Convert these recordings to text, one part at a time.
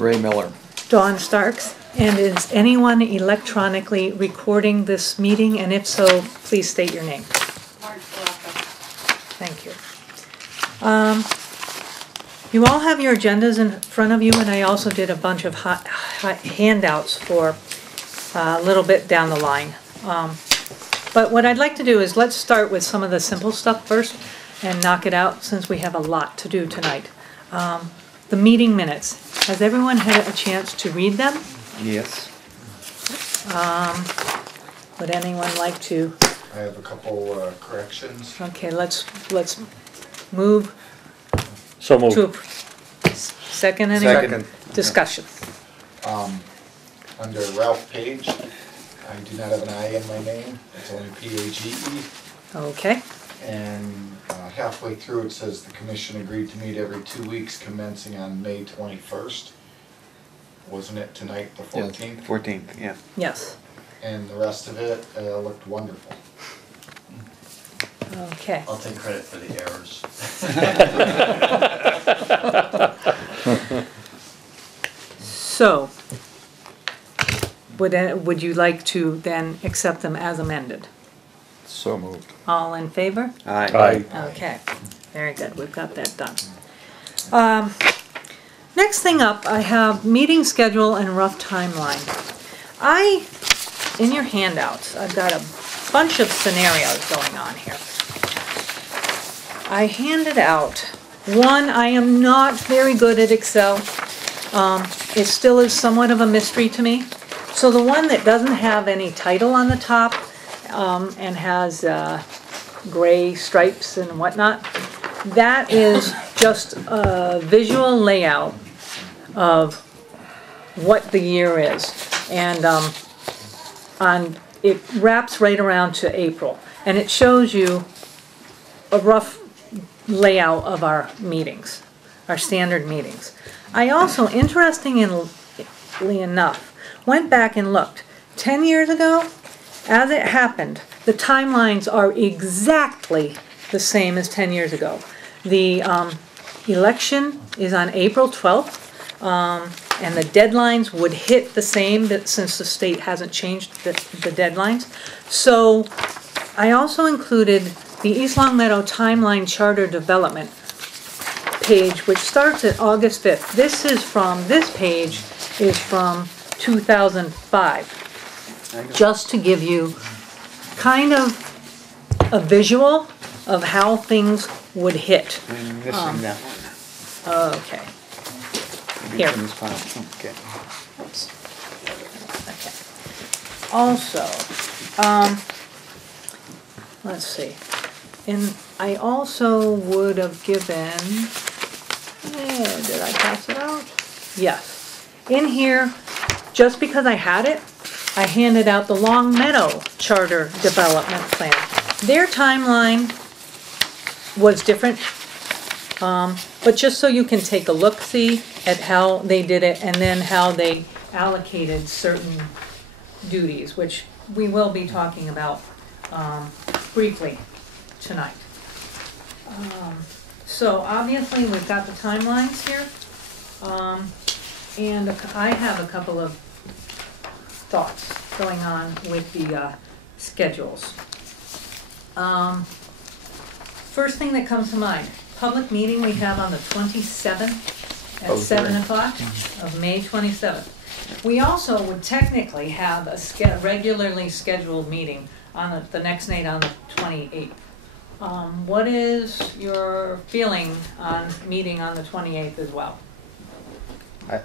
Ray Miller. Dawn Starks. And is anyone electronically recording this meeting? And if so, please state your name. Thank you. You all have your agendas in front of you, and I also did a bunch of handouts for a little bit down the line. But what I'd like to do is let's start with some of the simple stuff first and knock it out since we have a lot to do tonight. The meeting minutes. Has everyone had a chance to read them? Yes. Would anyone like to? I have a couple corrections. Okay, let's move. So moved. To second, any Second. discussion? Under Ralph Page, I do not have an I in my name. It's only P-A-G-E. Okay. And halfway through it says the commission agreed to meet every 2 weeks commencing on May 21st. Wasn't it tonight, the 14th? Yeah, 14th, yeah. Yes. And the rest of it looked wonderful. Okay. I'll take credit for the errors. So, would you like to then accept them as amended? So moved. All in favor? Aye. Okay, very good, we've got that done. Next thing up, I have meeting schedule and rough timeline. In your handouts, I've got a bunch of scenarios going on here. I handed out one. I am not very good at Excel. It still is somewhat of a mystery to me. So the one that doesn't have any title on the top and has gray stripes and whatnot, that is just a visual layout of what the year is. And it wraps right around to April. And it shows you a rough layout of our meetings, our standard meetings. I also, interestingly enough, went back and looked. 10 years ago, as it happened, the timelines are exactly the same as 10 years ago. The election is on April 12th, and the deadlines would hit the same since the state hasn't changed the deadlines. So I also included the East Longmeadow Timeline Charter Development page, which starts at August 5th. This page is from 2005, just to give you kind of a visual of how things would hit. I'm missing that one. Okay. Maybe Here. it's in this file. Okay. Oops. Okay. Also, let's see. And I also would have given, did I pass it out? Yes. In here, just because I had it, I handed out the Long Meadow Charter Development Plan. Their timeline was different, but just so you can take a look-see at how they did it and then how they allocated certain duties, which we will be talking about briefly tonight. So obviously we've got the timelines here, and I have a couple of thoughts going on with the schedules. First thing that comes to mind, public meeting we have on the 27th at 7 o'clock of May 27th. We also would technically have a regularly scheduled meeting on the next night on the 28th. What is your feeling on meeting on the 28th as well?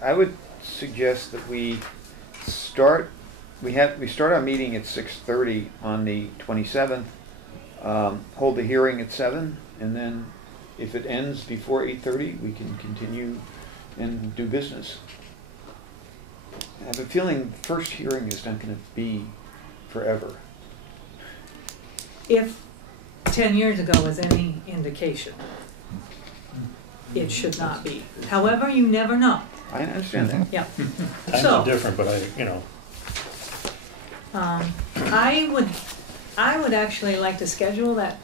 I would suggest that we start our meeting at 6:30 on the 27th, hold the hearing at 7, and then if it ends before 8:30, we can continue and do business. I have a feeling the first hearing is not going to be forever. If 10 years ago was any indication, it should not be. However, you never know. I understand that. Yeah. Times So, are different, but I would actually like to schedule that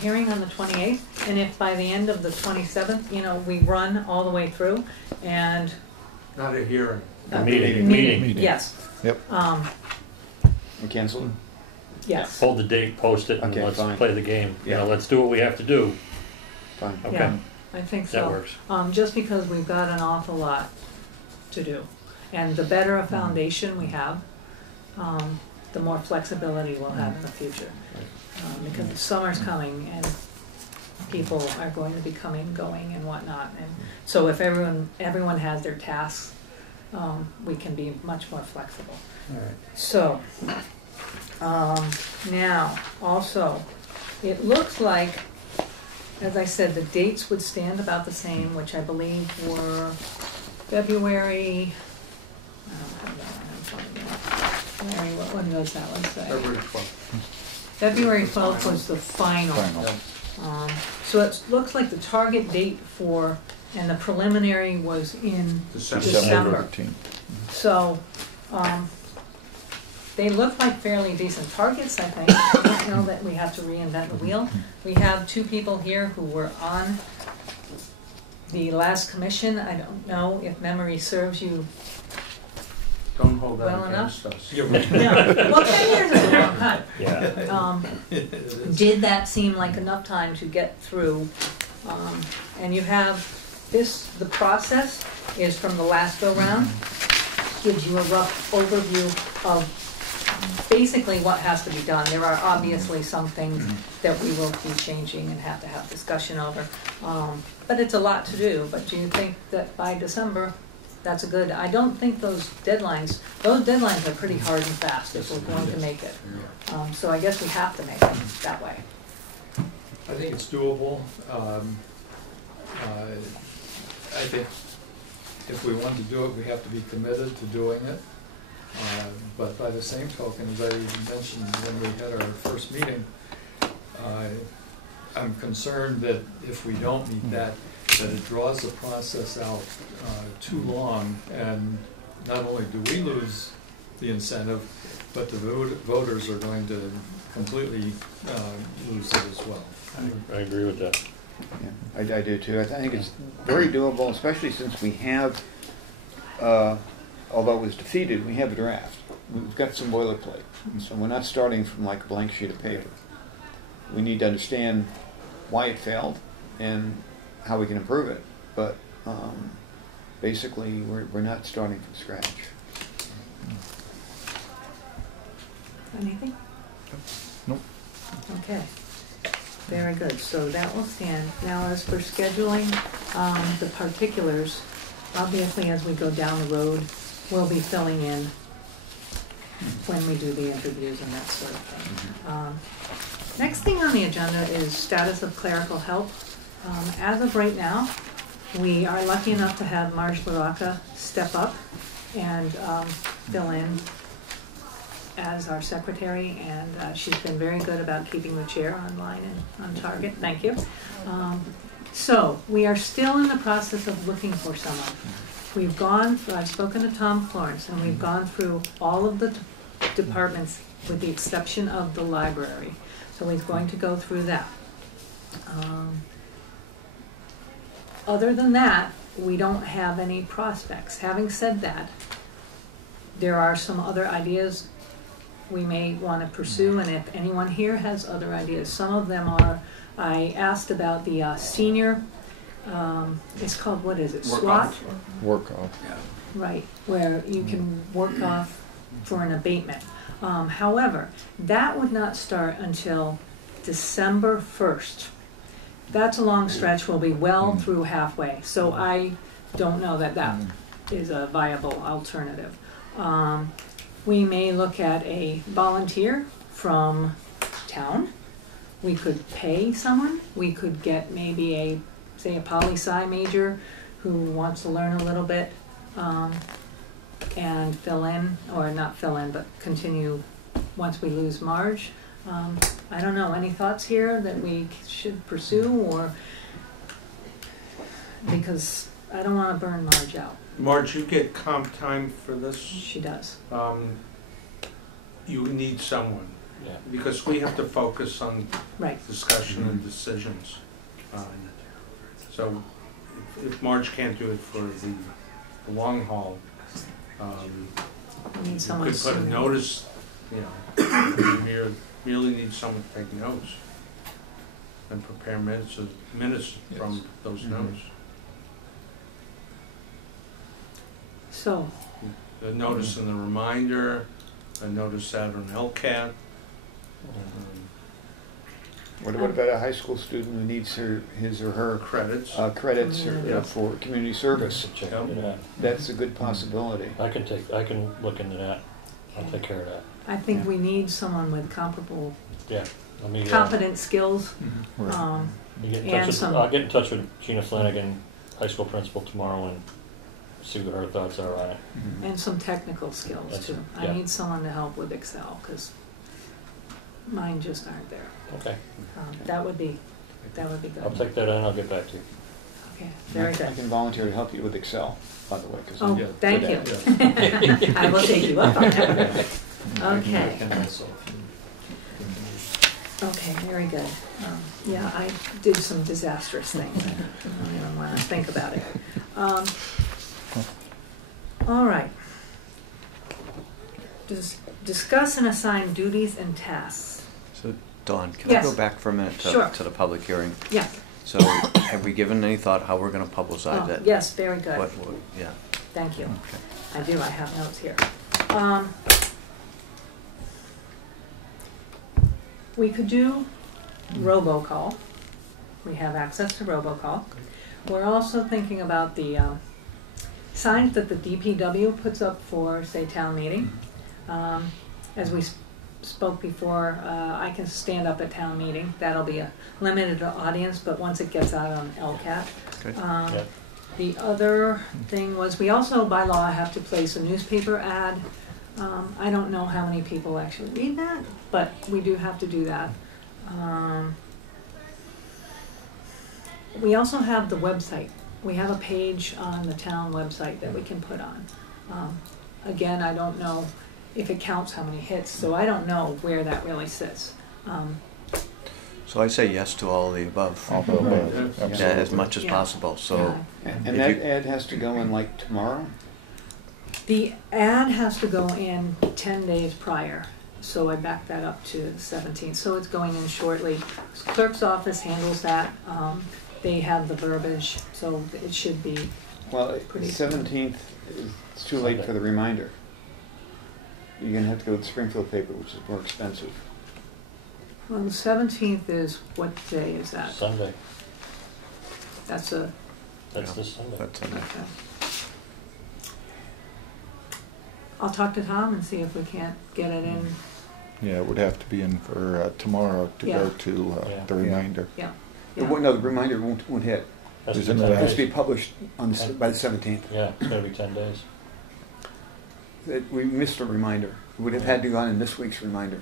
hearing on the 28th, and if by the end of the 27th, we run all the way through, and Not a hearing. A meeting. Yes. Yep. We cancel it? Yes. Hold the date, post it, and Okay, let's fine. play the game. You Yeah. know, let's do what we have to do. Fine. Okay. Yeah, I think so. That works. Just because we've got an awful lot to do. And the better a foundation we have, the more flexibility we'll have in the future. Because the summer's coming and people are going to be coming, going and whatnot. And so if everyone has their tasks, we can be much more flexible. All right. So, now, also, it looks like, as I said, the dates would stand about the same, which I believe were February, I don't have that one in front of me. Mary, what one was that one say? February 12th. February 12th was the final. So it looks like the target date for, and the preliminary was in December. So, they look like fairly decent targets, I think. I don't know that we have to reinvent the wheel. We have two people here who were on the last commission. I don't know if memory serves you. Don't hold that Well against us. Yeah. Well, 10 years is a long time. Yeah. Did that seem like enough time to get through? And you have this, the process is from the last go-round, gives you a rough overview of basically what has to be done. There are obviously some things that we will be changing and have to have discussion over. But it's a lot to do. But do you think that by December, that's a good, I don't think those deadlines are pretty hard and fast if we're going to make it. So I guess we have to make it that way. I think it's doable. I think if we want to do it, we have to be committed to doing it. But by the same token, as I mentioned when we had our first meeting, I'm concerned that if we don't meet that it draws the process out too long, and not only do we lose the incentive, but the voters are going to completely lose it as well. I agree with that. Yeah, I do too. I think it's very doable, especially since we have, although it was defeated, we have a draft. We've got some boilerplate, so we're not starting from like a blank sheet of paper. We need to understand why it failed and how we can improve it, but basically we're not starting from scratch. Anything? Nope. Okay. Very good. So that will stand. Now, as for scheduling, the particulars, obviously as we go down the road, we'll be filling in when we do the interviews and that sort of thing. Next thing on the agenda is status of clerical help. As of right now, we are lucky enough to have Marge LaRocca step up and fill in as our secretary, and she's been very good about keeping the chair online and on target. Thank you. So we are still in the process of looking for someone. I've spoken to Tom Florence, and we've gone through all of the departments with the exception of the library. So he's going to go through that. Other than that, we don't have any prospects. Having said that, there are some other ideas we may want to pursue, and if anyone here has other ideas, some of them are, I asked about the senior, it's called, what is it, SWAT? Work off. Right, where you can work off for an abatement. However, that would not start until December 1st. That's a long stretch. We'll be well through halfway. So I don't know that that is a viable alternative. We may look at a volunteer from town. We could pay someone. We could get maybe say a poli-sci major who wants to learn a little bit and fill in, or not fill in, but continue once we lose Marge. I don't know, any thoughts here that we should pursue, or, because I don't want to burn Marge out. Marge, you get comp time for this? She does. You need someone. Yeah. Because we have to focus on Right. discussion and decisions. So if Marge can't do it for the the long haul, We need you someone could put a soon. notice, you know, you really need someone to take notes and prepare minutes from those Mhm. notes. So, A notice and the reminder, a notice out on LCAT. What about a high school student who needs his or her Credits. credits Yeah. for community service? Check into that. That's a good possibility. I can look into that. I'll take care of that. I think Yeah. we need someone with comparable, Yeah. Let me, competent skills. Right. you get in and touch with, some- I'll get in touch with Gina Flanagan, high school principal, tomorrow and see what her thoughts are on it. Mhm. And some technical skills That's- too. yeah. I need someone to help with Excel, because mine just aren't there. Okay. That would be good. I'll take that in, I'll get back to you. Okay, very I good. can volunteer to help you with Excel, by the way, because Oh, Yeah. thank good you. at it. I will take you up on that. Okay, And also, okay, very good. Yeah, I did some disastrous things. I don't even want to think about it. All right. Discuss and assign duties and tasks. So, Dawn, can Yes. I go back for a minute Sure. to the public hearing? Yeah. So, have we given any thought how we're going to publicize Oh, it? yes, very good. Yeah. Thank you. Okay. I do, I have notes here. We could do robocall. We have access to robocall. We're also thinking about the signs that the DPW puts up for, say, town meeting. As we spoke before, I can stand up at town meeting. That'll be a limited audience, but once it gets out on LCAT. Good. Yeah. The other thing was, we also by law have to place a newspaper ad. I don't know how many people actually read that, but we do have to do that. We also have the website. We have a page on the town website that we can put on. Again, I don't know if it counts how many hits, so I don't know where that really sits. So I say yes to all of the above. All the above, Yeah, Yeah, absolutely. as much as Yeah. possible. So, And If that you- ad has to go in like tomorrow? The ad has to go in 10 days prior, so I backed that up to the 17th, so it's going in shortly. Clerk's office handles that, they have the verbiage, so it should be, Well, Pretty the soon. 17th, it's too late for the reminder. You're gonna have to go with the Springfield paper, which is more expensive. well, the 17th is, what day is that? Sunday. That's a, That's Yeah. this Sunday. that's okay. I'll talk to Tom and see if we can't get it in, Yeah, it would have to be in for tomorrow to Yeah. go to Yeah. the reminder. yeah. No, the reminder won't hit. Has to be Isn't 10 it It has to days. be published on by the 17th. Yeah, it's gonna be 10 days. We missed a reminder. It would have had to go on in this week's reminder.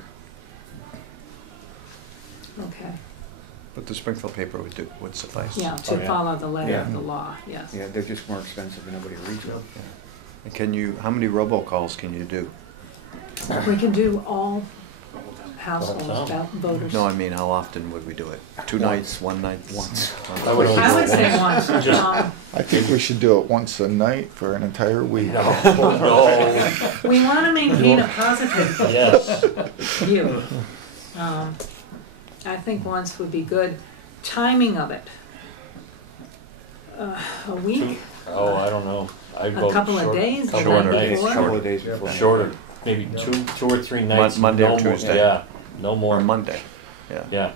Okay, but the Springfield paper would suffice. yeah, Oh, to yeah. follow the letter of Yeah. the law, yes. Yeah, they're just more expensive and nobody reads them. And can you? How many robocalls can you do? We can do all households, town. voters. No, I mean, how often would we do it? Two Once. nights, one night? Once. I would only I do would it say once. once. Just- I think we should do it once a night for an entire week. No. We want to maintain a positive Yes. view. I think once would be good. Timing of it. A week? Oh, I don't know. I'd A go couple of short- days, the couple of night nights. before? Couple of days before. Shorter, maybe two or three nights. Monday or no more- Tuesday. Yeah, no Or more. Monday? Yeah. Yeah,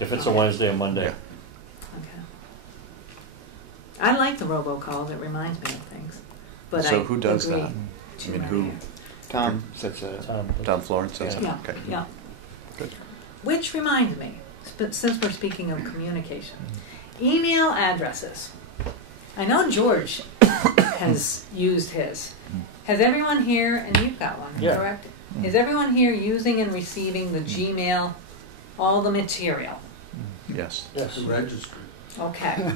if it's a Wednesday or Monday. Yeah. Okay. I like the robocalls, it reminds me of things. But So I who does agree that? too I mean, many. who? Tom sets a, Tom Florence does it? Yeah, Okay. yeah. Good. Which reminds me, since we're speaking of communication, email addresses. I know George has used his. Has everyone here, and you've got one, Yeah. correct? Is everyone here using and receiving the Gmail, all the material? Yes. Yes. Registered. Okay.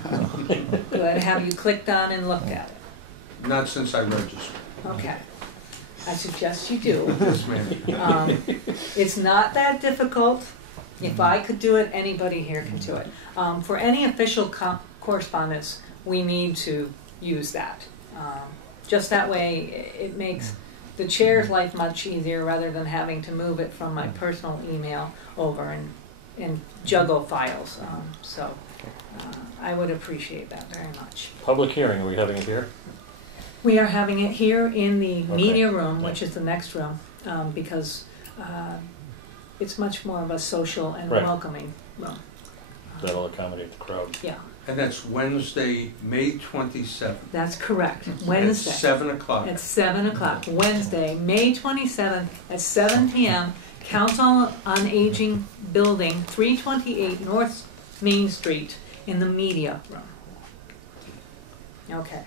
Good. Have you clicked on and looked at it? Not since I registered. Okay. I suggest you do. Yes, ma'am. It's not that difficult. If I could do it, anybody here can do it. For any official correspondence, we need to use that. Just that way, it makes the chair's life much easier rather than having to move it from my personal email over and juggle files. So I would appreciate that very much. Public hearing, are we having it here? We are having it here in the Okay. media room, Yeah. which is the next room, because it's much more of a social and Right. welcoming room. That'll accommodate the crowd. Yeah, And that's Wednesday, May 27th. that's correct. At Wednesday 7 o'clock. at 7 o'clock. Wednesday, May 27th at 7 p.m. Council on Aging Building, 328 North Main Street, in the media room. Okay,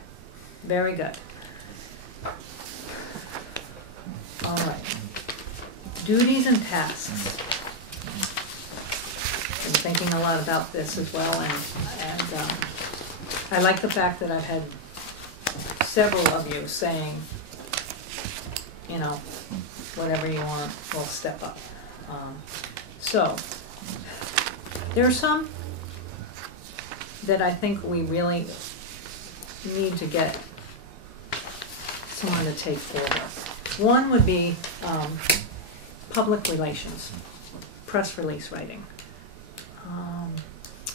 very good. All right. Duties and tasks. Been thinking a lot about this as well, and I like the fact that I've had several of you saying, you know, whatever you want, we'll step up. So, there are some that I think we really need to get someone to take forward. One would be public relations, press release writing.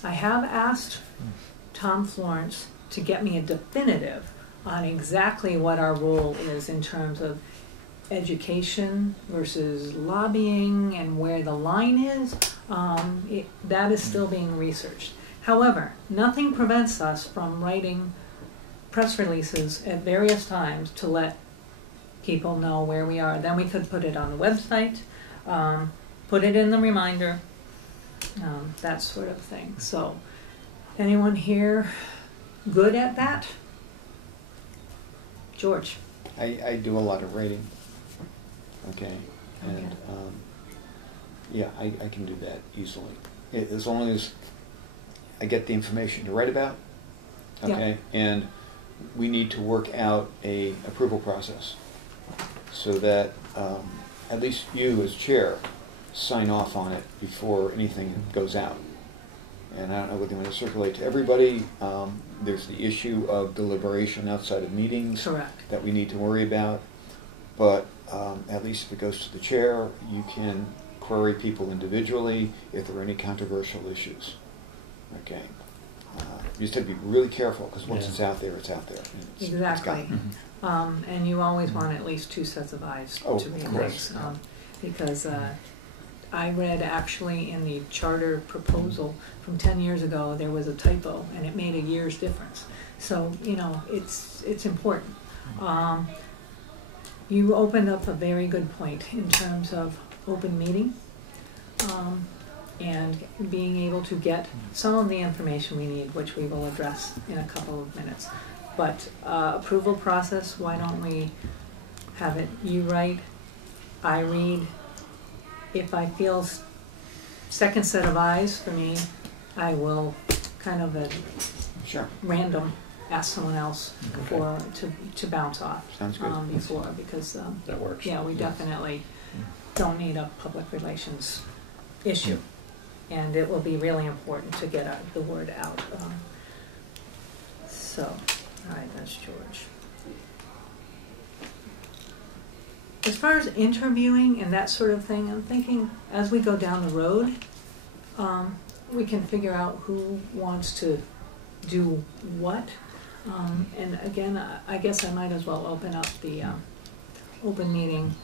I have asked Tom Florence to get me a definitive on exactly what our role is in terms of education versus lobbying and where the line is. That is still being researched. However, nothing prevents us from writing press releases at various times to let people know where we are. Then we could put it on the website, put it in the reminder, that sort of thing. So, anyone here good at that? George? I do a lot of writing. Okay, and Okay. yeah, I can do that easily. As long as I get the information to write about, okay, and we need to work out a approval process so that at least you as chair sign off on it before anything goes out. And I don't know whether you want to circulate to everybody. There's the issue of deliberation outside of meetings Correct. that we need to worry about. But at least if it goes to the chair, you can query people individually if there are any controversial issues. Okay. You just have to be really careful because once Yeah. it's out there, it's out there. And it's Exactly. gone. And you always want at least two sets of eyes Oh, to be of in course. this. Because I read actually in the charter proposal from 10 years ago, there was a typo and it made a year's difference. So, you know, it's important. You opened up a very good point in terms of open meeting and being able to get some of the information we need, which we will address in a couple of minutes. But approval process, why don't we have it you write, I read. If I feel second set of eyes for me, I will kind of at Sure. random ask someone else before to bounce off. Sounds good. Before, because That works. yeah, we definitely don't need a public relations issue, and it will be really important to get the word out. So, all right, that's George. As far as interviewing and that sort of thing, I'm thinking as we go down the road, we can figure out who wants to do what. And again, I guess I might as well open up the open meeting.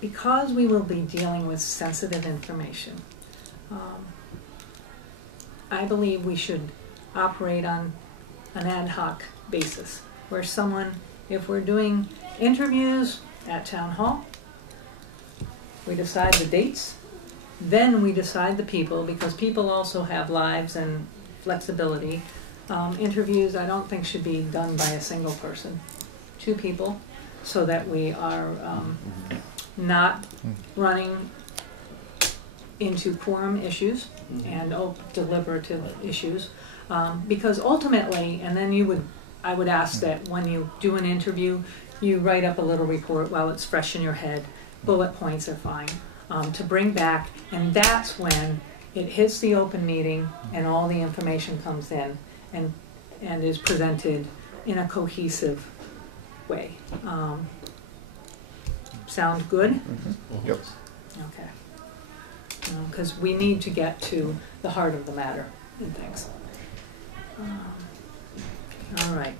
Because we will be dealing with sensitive information, I believe we should operate on an ad hoc basis, where someone, if we're doing interviews at town hall, we decide the dates, then we decide the people, because people also have lives and flexibility. Interviews, I don't think should be done by a single person, 2 people, so that we are not running into quorum issues and deliberative issues, because ultimately, and then I would ask that when you do an interview, you write up a little report while it's fresh in your head. Bullet points are fine to bring back, and that's when it hits the open meeting and all the information comes in. And and is presented in a cohesive way. Sound good? Yep. Okay. Because we need to get to the heart of the matter and things. All right.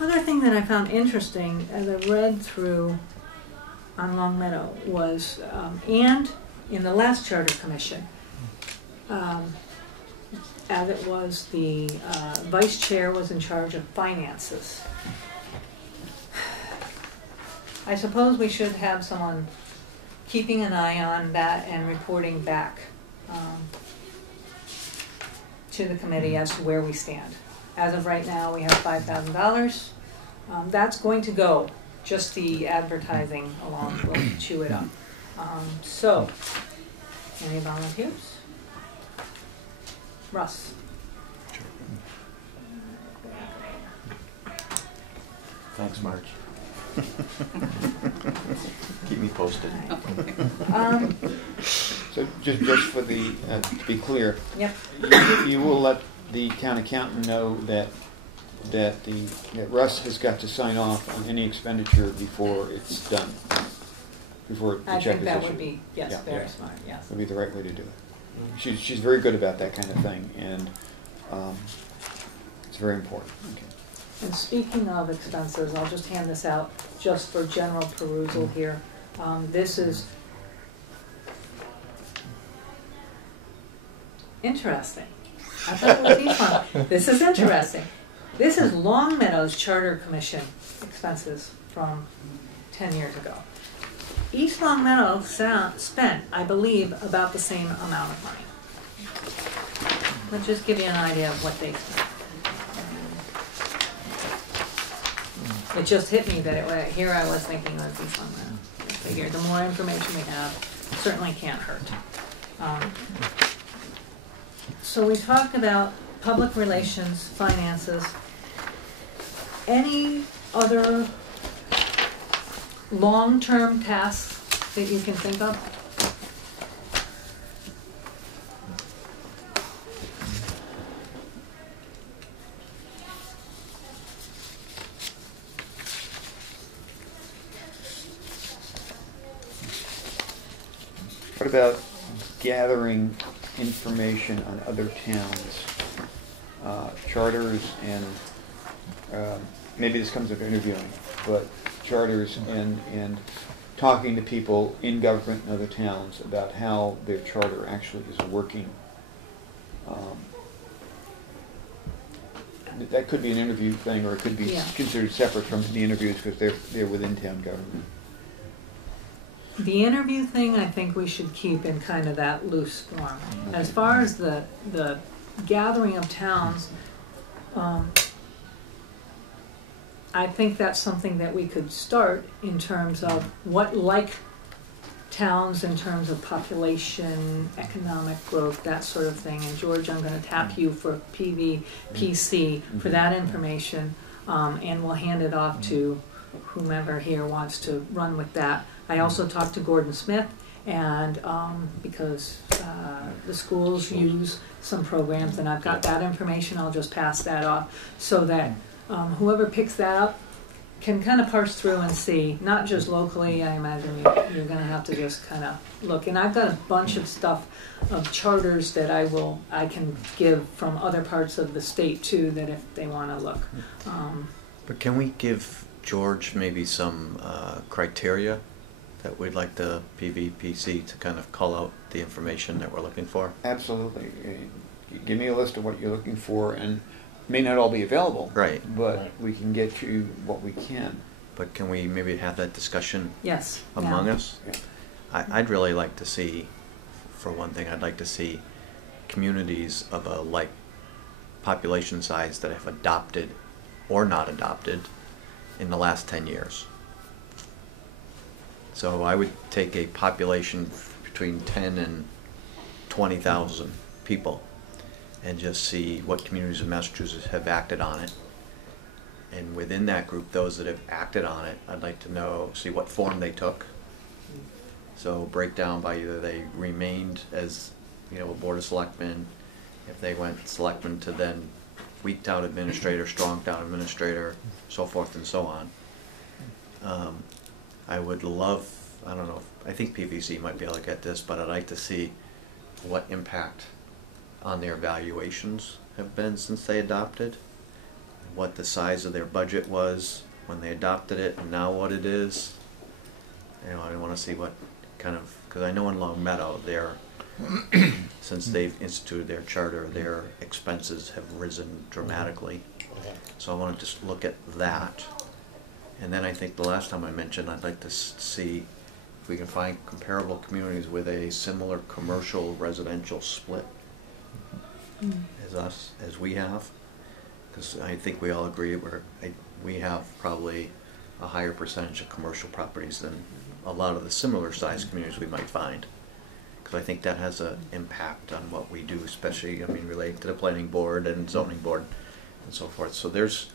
Other thing that I found interesting as I read through on Long Meadow was, and in the last Charter Commission, as it was, the vice chair was in charge of finances. I suppose we should have someone keeping an eye on that and reporting back to the committee as to where we stand. As of right now, we have $5,000. That's going to go. Just the advertising alone will chew it up. So, any volunteers? Russ. Thanks, Marge. Keep me posted. So just for the, to be clear, Yep. you will let the town accountant know that that Russ has got to sign off on any expenditure before it's done, before the I check think is that issued. would be, yes, Yeah. very smart, yes. Would be the right way to do it. She's very good about that kind of thing, and it's very important. Okay. And speaking of expenses, I'll just hand this out just for general perusal here. This is interesting. I thought it was each one. This is interesting. This is Long Meadow's Charter Commission expenses from 10 years ago. East Long Meadow spent, I believe, about the same amount of money. Let's just give you an idea of what they spent. It just hit me that here I was thinking of East Long Meadow. I figured the more information we have, certainly can't hurt. So we talked about public relations, finances. Any other long-term tasks that you can think of? What about gathering information on other towns, charters, and maybe this comes with interviewing, but charters and talking to people in government and other towns about how their charter actually is working. That could be an interview thing, or it could be considered separate from the interviews because they're within town government. The interview thing, I think we should keep in kind of that loose form. As far as the gathering of towns, I think that's something that we could start in terms of what like towns in terms of population, economic growth, that sort of thing. And George, I'm going to tap you for PVPC for that information, and we'll hand it off to whomever here wants to run with that. I also talked to Gordon Smith, and because the schools use some programs, and I've got that information, I'll just pass that off so that whoever picks that up can kind of parse through and see, not just locally. I imagine you're going to have to just kind of look. And I've got a bunch of stuff of charters that I can give from other parts of the state too, that if they want to look. But can we give George maybe some criteria that we'd like the PVPC to kind of call out the information that we're looking for? Absolutely. Give me a list of what you're looking for, and it may not all be available. Right. But we can get you what we can. But can we maybe have that discussion Yes. among yeah. us? Yeah. I'd really like to see, for one thing, I'd like to see communities of a like population size that have adopted or not adopted in the last 10 years. So I would take a population between 10 and 20,000 people and just see what communities of Massachusetts have acted on it. And within that group, those that have acted on it, I'd like to see what form they took. So break down by either they remained as, a board of selectmen, if they went selectmen to then weak town administrator, strong town administrator, so forth and so on. I would love, I don't know, I think PVC might be able to get this, but I'd like to see what impact on their valuations have been since they adopted, what the size of their budget was when they adopted it, and now what it is. You know, I want to see what kind of, because I know in Long Meadow, since they've instituted their charter, their expenses have risen dramatically. So I want to just look at that. And then I think the last time I mentioned, I'd like to see if we can find comparable communities with a similar commercial residential split as we have. Because I think we all agree we have probably a higher percentage of commercial properties than a lot of the similar sized communities we might find. Because I think that has an impact on what we do, especially, I mean, related to the planning board and zoning board and so forth. So there's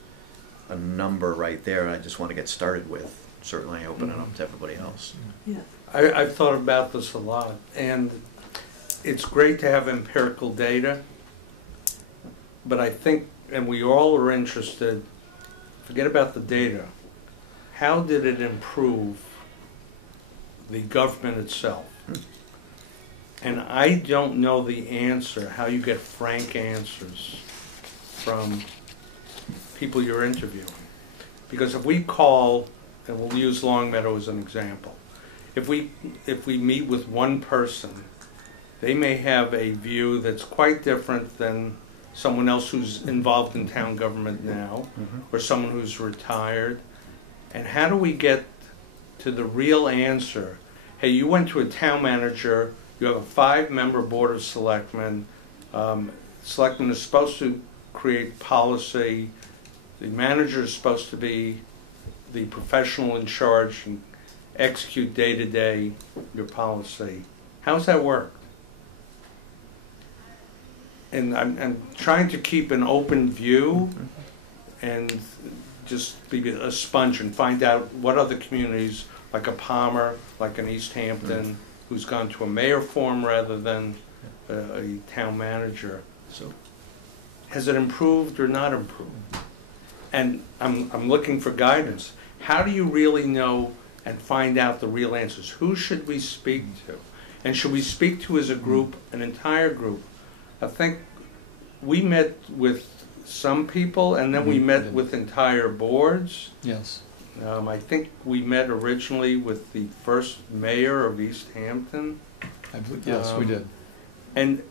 a number right there I just want to get started with. Certainly open it up to everybody else. Yeah. I've thought about this a lot, and it's great to have empirical data, but I think, and we all are interested, forget about the data, how did it improve the government itself? And I don't know the answer, how you get frank answers from people you're interviewing. Because if we call, and we'll use Long Meadow as an example, if we meet with one person, they may have a view that's quite different than someone else who's involved in town government now, or someone who's retired. And how do we get to the real answer? Hey, you went to a town manager, you have a 5-member board of selectmen. Selectmen is supposed to create policy. The manager is supposed to be the professional in charge and execute day-to-day your policy. How's that work? And I'm trying to keep an open view and just be a sponge and find out what other communities, like a Palmer, like an East Hampton, who's gone to a mayor form rather than a town manager. So, has it improved or not improved? And I'm looking for guidance. How do you really know and find out the real answers? Who should we speak to? And should we speak to as a group, an entire group? I think we met with some people, and then we met with entire boards. Yes. I think we met originally with the first mayor of East Hampton. I believe, yes, we did. And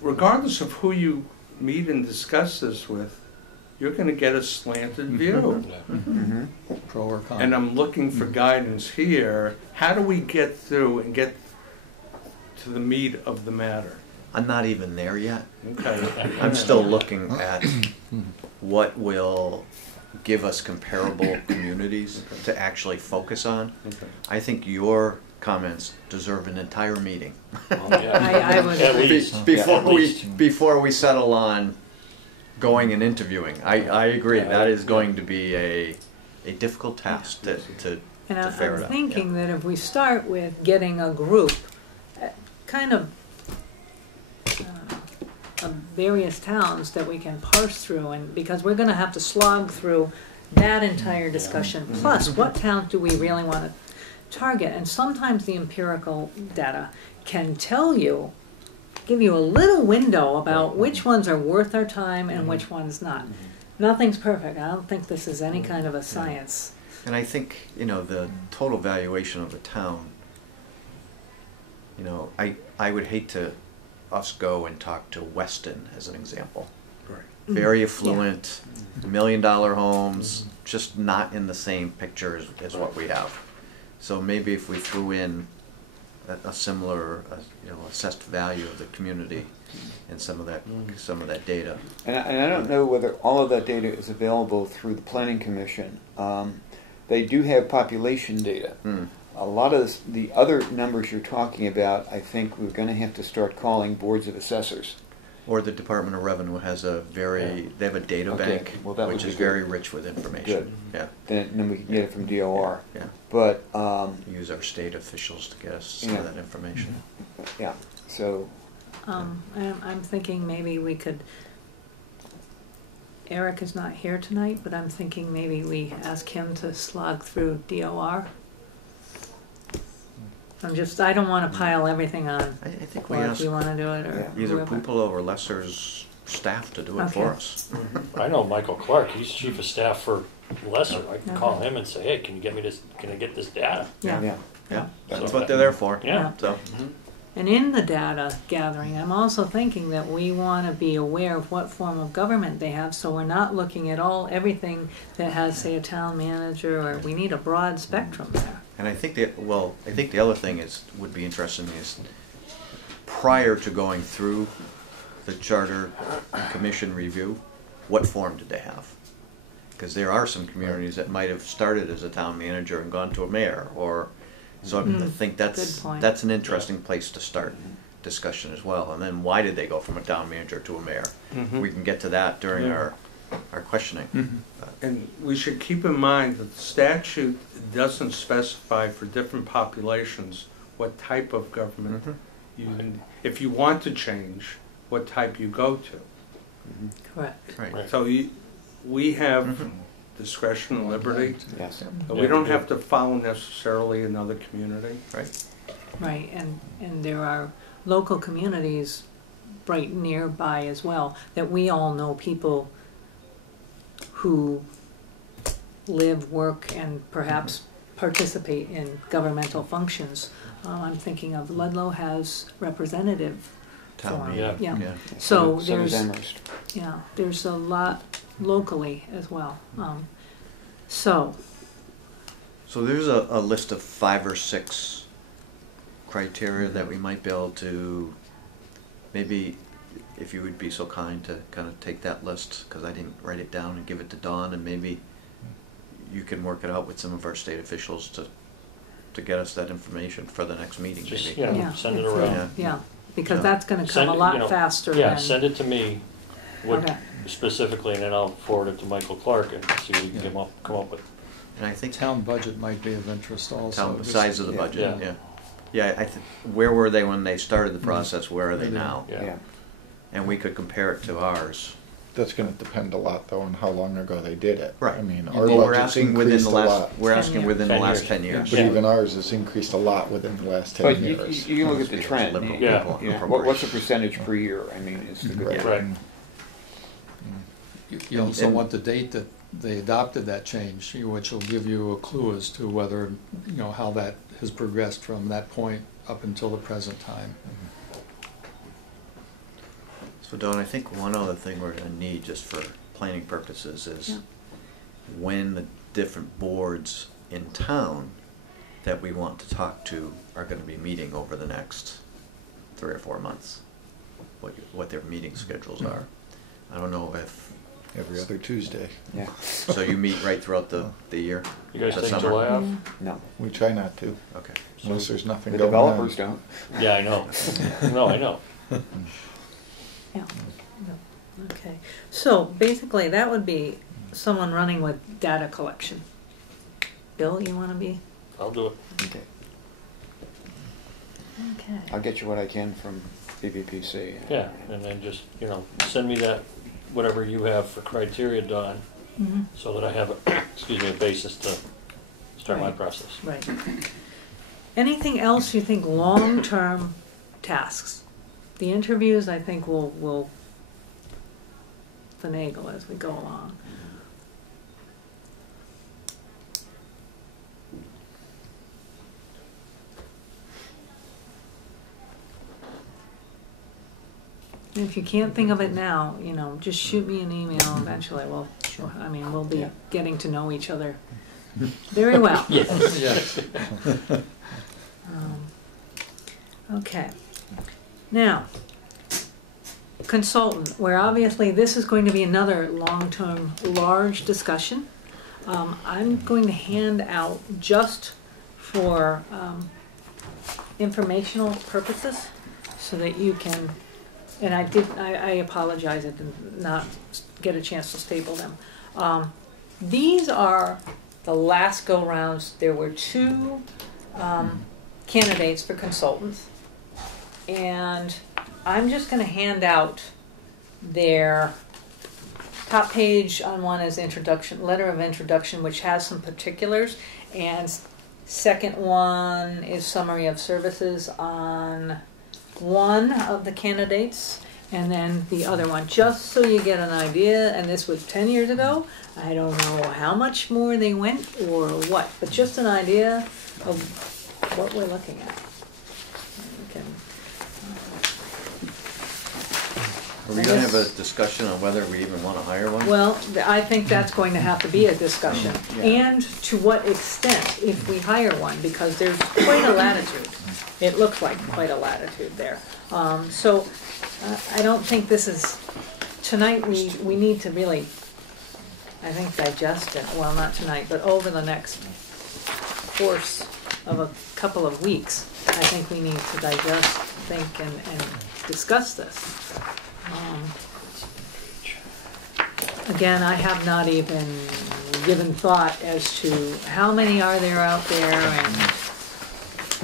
regardless of who you meet and discuss this with, you're going to get a slanted view. Pro or con. And I'm looking for guidance here. How do we get through and get to the meat of the matter? I'm not even there yet. Okay. I'm still looking at what will give us comparable communities to actually focus on. Okay. I think your comments deserve an entire meeting I would At agree. least. before we settle on going and interviewing. I agree. Yeah, That is going to be a difficult task to And ferret I'm out. thinking that if we start with getting a group, kind of various towns that we can parse through, and because we're going to have to slog through that entire discussion, plus what towns do we really want to target? And sometimes the empirical data can tell you, give you a little window about which ones are worth our time and which ones not. Nothing's perfect. I don't think this is any kind of a science. And I think, the total valuation of the town, I would hate to us go and talk to Weston as an example. Right. Very affluent, $1 million homes, just not in the same picture as what we have. So maybe if we threw in a similar, assessed value of the community and some of that data. And I don't know whether all of that data is available through the Planning Commission. They do have population data. A lot of the other numbers you're talking about, I think we're going to have to start calling boards of assessors. Or the Department of Revenue has they have a data Okay, bank, well, that would which be is good. very rich with information. Good. Yeah. Then we can get it from DOR. Yeah. But, Use our state officials to get us some Yeah. of that information. yeah, so, I'm thinking maybe we could Eric is not here tonight, but I'm thinking maybe we ask him to slog through DOR. I don't wanna pile everything on, I think we or if asked you wanna do it, or Yeah. either whoever. Pupolo or Lesser's staff to do it for Okay. us. I know Michael Clark, he's chief of staff for Lesser. I can call Okay. him and say, hey, can you get me this, can I get this data? Yeah, Yeah, that's So what they're there for. Yeah. So, and in the data gathering, I'm also thinking that we wanna be aware of what form of government they have, so we're not looking at everything that has, say, a town manager, or we need a broad spectrum there. and I think the other thing would be interesting is prior to going through the charter commission review, what form did they have? Because there are some communities that might have started as a town manager and gone to a mayor, or, so I think good point. that's an interesting place to start discussion as well. And then why did they go from a town manager to a mayor? We can get to that during Yeah. our questioning. And we should keep in mind that the statute doesn't specify for different populations what type of government if you want to change, what type you go to. Correct. Right. So we have discretion and liberty, Yes. but we don't have to follow necessarily another community. Right. Right, and there are local communities right nearby as well, that we all know people who live, work, and perhaps participate in governmental functions. I'm thinking of Ludlow has representative Town form. meeting. Yeah. Yeah. So does there's, Amherst. yeah, there's a lot locally as well. So, So there's a list of 5 or 6 criteria that we might be able to, maybe if you would be so kind to kind of take that list, because I didn't write it down, and give it to Dawn, and maybe you can work it out with some of our state officials to get us that information for the next meeting, Just, maybe. you know, yeah. send it it's a- around. Yeah, because Yeah. that's gonna come Send a it, lot you know, faster Yeah, than. send it to me, Okay. specifically, and then I'll forward it to Michael Clark and see what we can Yeah. come up with. And I think Town budget might be of interest also. the size of the Yeah. budget, Yeah. yeah. Where were they when they started the process, where are they Yeah. now? Yeah. And we could compare it to ours. That's gonna depend a lot though on how long ago they did it. Right. I mean, our Well, we're budget's asking within increased the a last, lot. we're 10 asking years. within the 10 last years. 10 years. But Yeah. even ours has increased a lot within the last 10 But you years. can look at Must the be trend. liberal Yeah. people Yeah. from What's the British. percentage per year? I mean, is the good Yeah. question. Right. You also And- want the date that they adopted that change, which will give you a clue as to whether, how that has progressed from that point up until the present time. So Dawn, I think one other thing we're gonna need just for planning purposes is Yeah. when the different boards in town that we want to talk to are gonna be meeting over the next 3 or 4 months, what their meeting schedules are. I don't know if, Every other Tuesday. Yeah. so you meet right throughout the year? You guys The take summer? July off? No. We try not to, Okay. unless there's nothing The going on. developers don't. Yeah, I know. No, I know. Yeah, okay. So basically, that would be someone running with data collection. Bill, you wanna be? I'll do it. Okay. Okay. I'll get you what I can from BVPC. Yeah, and then just, send me that, whatever you have for criteria, Don, Mhm. so that I have, a basis to start my Right. process. Right. Anything else you think long-term tasks? The interviews, I think we'll finagle as we go along. And if you can't think of it now, just shoot me an email eventually. We'll be Yeah. getting to know each other very well. Yes. Okay. Now, consultant, where obviously this is going to be another long-term, large discussion. I'm going to hand out just for informational purposes so that you can, and I apologize, I did not get a chance to staple them. These are the last go-rounds. There were 2 candidates for consultants, and I'm just going to hand out their top page on one is introduction, letter of introduction, which has some particulars, and second one is summary of services on one of the candidates, and then the other one, just so you get an idea, and this was 10 years ago. I don't know how much more they went or what, but just an idea of what we're looking at. We can, Are we gonna have a discussion on whether we even wanna hire one? well, I think that's going to have to be a discussion, Yeah. and to what extent if we hire one, because there's quite a latitude. It looks like quite a latitude there. So I don't think this is, tonight we need to really, I think, digest it, well, not tonight, but over the next course of a couple of weeks, I think we need to digest, think, and discuss this. Again, I have not even given thought as to how many are there out there and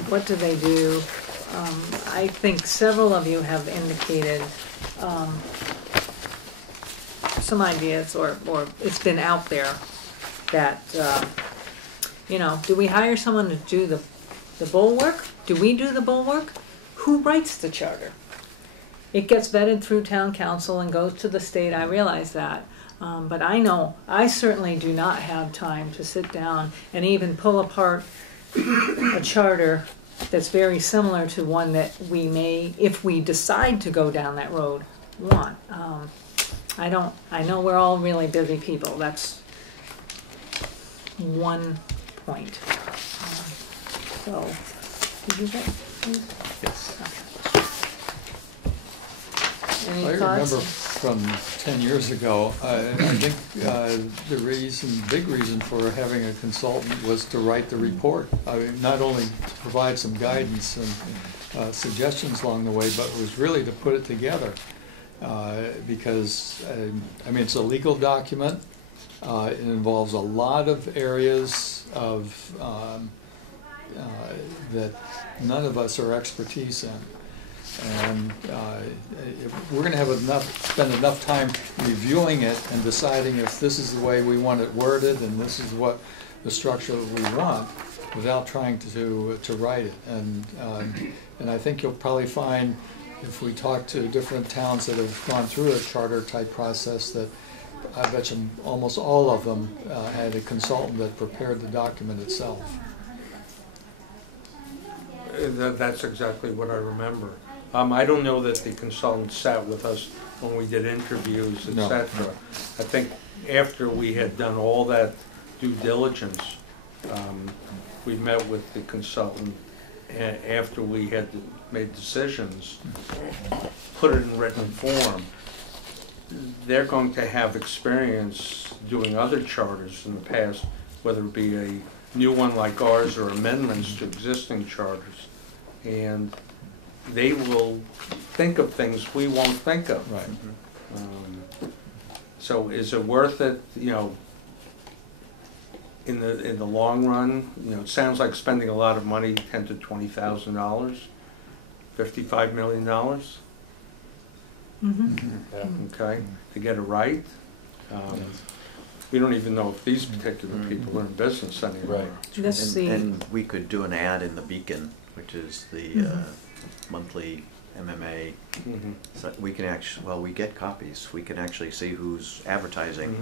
what do they do. I think several of you have indicated some ideas, or it's been out there that, do we hire someone to do the bulwark? Do we do the bulwark? Who writes the charter? It gets vetted through town council and goes to the state, I realize that. But I know, I certainly do not have time to sit down and even pull apart a charter that's very similar to one that we may, if we decide to go down that road, want. I know we're all really busy people, that's one point. So, did you get these? Yes. Any I thoughts? remember from 10 years ago, I think the big reason for having a consultant was to write the report. I mean, not only to provide some guidance and suggestions along the way, but it was really to put it together. Because, I mean, it's a legal document. It involves a lot of areas of that none of us are expertise in. And we're going to have spend enough time reviewing it and deciding if this is the way we want it worded and this is what the structure we want, without trying to write it. And I think you'll probably find, if we talk to different towns that have gone through a charter type process, that I bet you almost all of them had a consultant that prepared the document itself. That's exactly what I remember. I don't know that the consultant sat with us when we did interviews, No. etc. I think after we had done all that due diligence, we met with the consultant, and after we had made decisions, put it in written form. They're going to have experience doing other charters in the past, whether it be a new one like ours or amendments to existing charters. And they will think of things we won't think of. Right. So is it worth it, in the long run? It sounds like spending a lot of money, $10,000 to $20,000, $55 million, okay, to get it right. We don't even know if these particular people are in business anymore. Let's see. And we could do an ad in the Beacon, which is the monthly MMA. So we can actually, well, we get copies. We can actually see who's advertising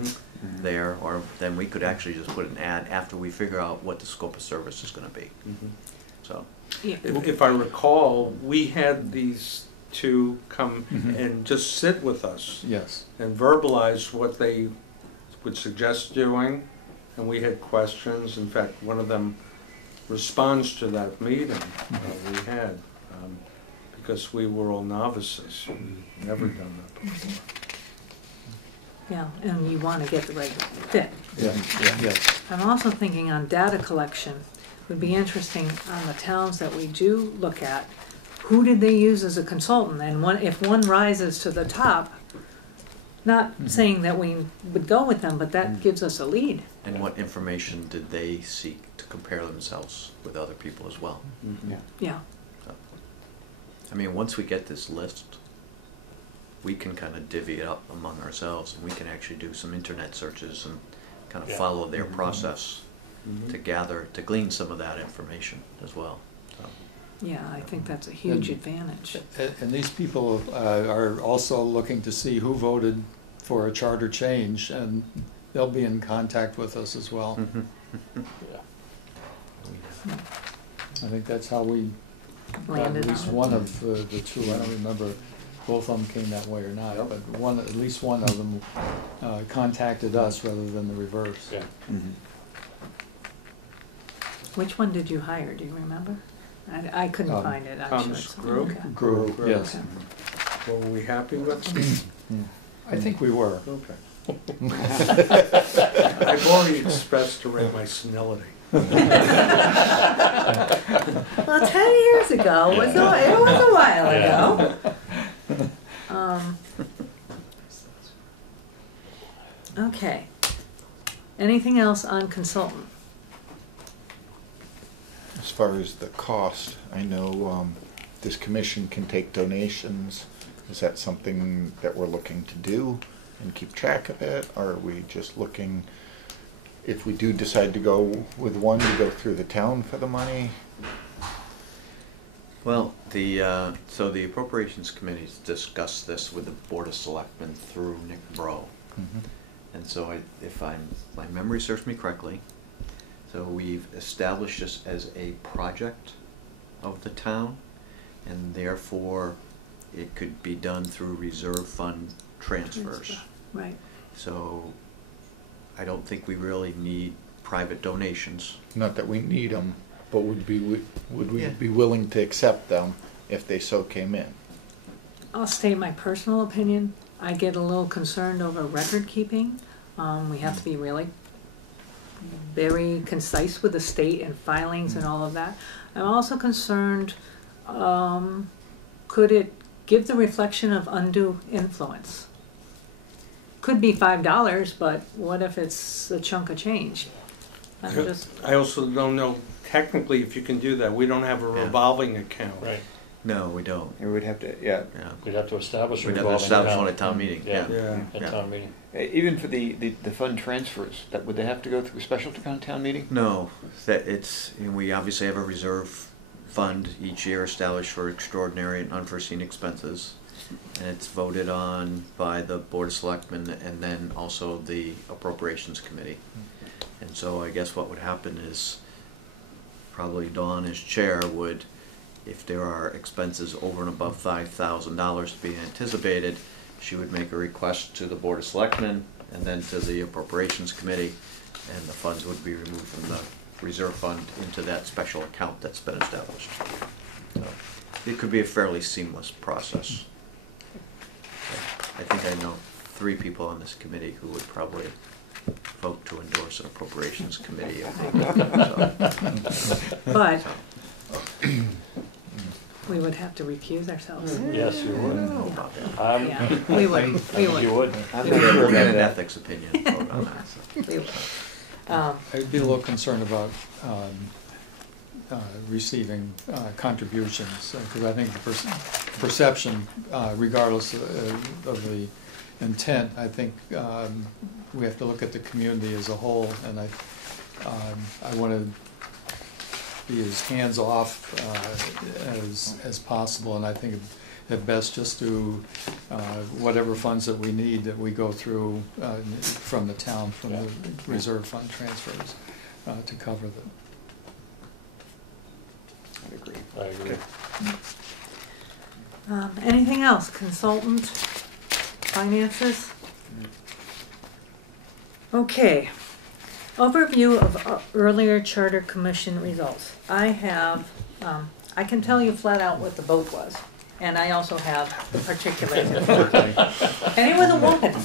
there, or then we could actually just put an ad after we figure out what the scope of service is going to be. So, Yeah. If I recall, we had these two come and just sit with us Yes. and verbalize what they would suggest doing, and we had questions. In fact, one of them responds to that meeting we had, because we were all novices. We'd never done that before. Yeah, and you want to get the right fit. Yeah. Yes. I'm also thinking on data collection, would be interesting on the towns that we do look at, who did they use as a consultant? And if one rises to the top, not saying that we would go with them, but that gives us a lead. and what information did they seek to compare themselves with other people as well? Yeah. I mean, once we get this list, we can kind of divvy it up among ourselves, and we can actually do some internet searches and kind of Yeah. follow their process Mhm. to glean some of that information as well. So, Yeah, I think that's a huge And- advantage. And these people are also looking to see who voted for a charter change, and they'll be in contact with us as well. mhm. Yeah. I think that's how we got Landed at least on it. one of the two. I don't remember both of them came that way or not, but at least one of them contacted us rather than the reverse. Yeah. Which one did you hire, do you remember? I couldn't find it, I'm sure. Thomas it's- Group? okay. Group, yes. Okay. Were we happy with it? I think we were. Okay. I've already expressed to Ray my senility. Well, 10 years ago, it was a while ago. Okay. Anything else on consultant? As far as the cost, I know this commission can take donations. Is that something that we're looking to do and keep track of it? Or are we just looking, if we do decide to go with one, to go through the town for the money? Well, so the Appropriations Committee's discussed this with the Board of Selectmen through Nick Bro. And so if my memory serves me correctly, so we've established this as a project of the town, and therefore it could be done through reserve fund transfers. Right. So I don't think we really need private donations. Not that we need them, but would we Yeah. be willing to accept them if they so came in? I'll state my personal opinion. I get a little concerned over record keeping. We have to be really very concise with the state and filings and all of that. I'm also concerned, could it give the reflection of undue influence? Could be $5, but what if it's a chunk of change? I'm just, I also don't know technically if you can do that. We don't have a Yeah. revolving account. Right. No, we don't. It would have to, yeah. Yeah. We'd have to establish a We'd have to revolving establish account. one at town meeting, yeah. Yeah. At Yeah. town meeting. Even for the fund transfers, would they have to go through a special town meeting? No, we obviously have a reserve fund each year established for extraordinary and unforeseen expenses. And it's voted on by the Board of Selectmen and then also the Appropriations Committee. And so I guess what would happen is probably Dawn as chair would, if there are expenses over and above $5,000 to be anticipated, she would make a request to the Board of Selectmen and then to the Appropriations Committee, and the funds would be removed from the reserve fund into that special account that's been established. So it could be a fairly seamless process. I think I know 3 people on this committee who would probably vote to endorse an Appropriations Committee. but we would have to recuse ourselves. Yes, you would. Yeah, we would, we You would. would. I'm We'll not sure get about an that. ethics opinion vote on that. We would. I'd be a little concerned about receiving contributions, because I think the perception, regardless of the intent, I think we have to look at the community as a whole, and I want to be as hands-off as possible, and I think at best just do whatever funds that we need that we go through from the town, from the reserve fund transfers to cover them. I'd agree. I agree. Anything else? Consultant, finances? Okay. Overview of earlier charter commission results. I have, I can tell you flat out what the vote was. And I also have the particulars. And it was a whooping.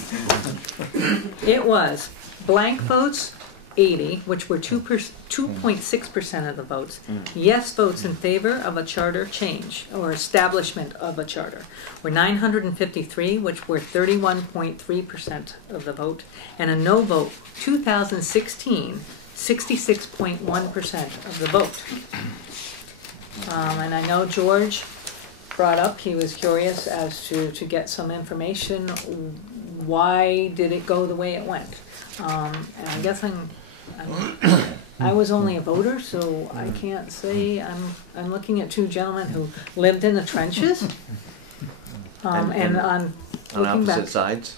It was blank votes, 80, which were 2.6% of the votes. Yes votes in favor of a charter change or establishment of a charter were 953, which were 31.3% of the vote. And a no vote, 2016, 66.1% of the vote. And I know George brought up, he was curious as to get some information. Why did it go the way it went? And I guess I was only a voter, so I can't say. I'm looking at two gentlemen who lived in the trenches, and on On looking back. opposite sides?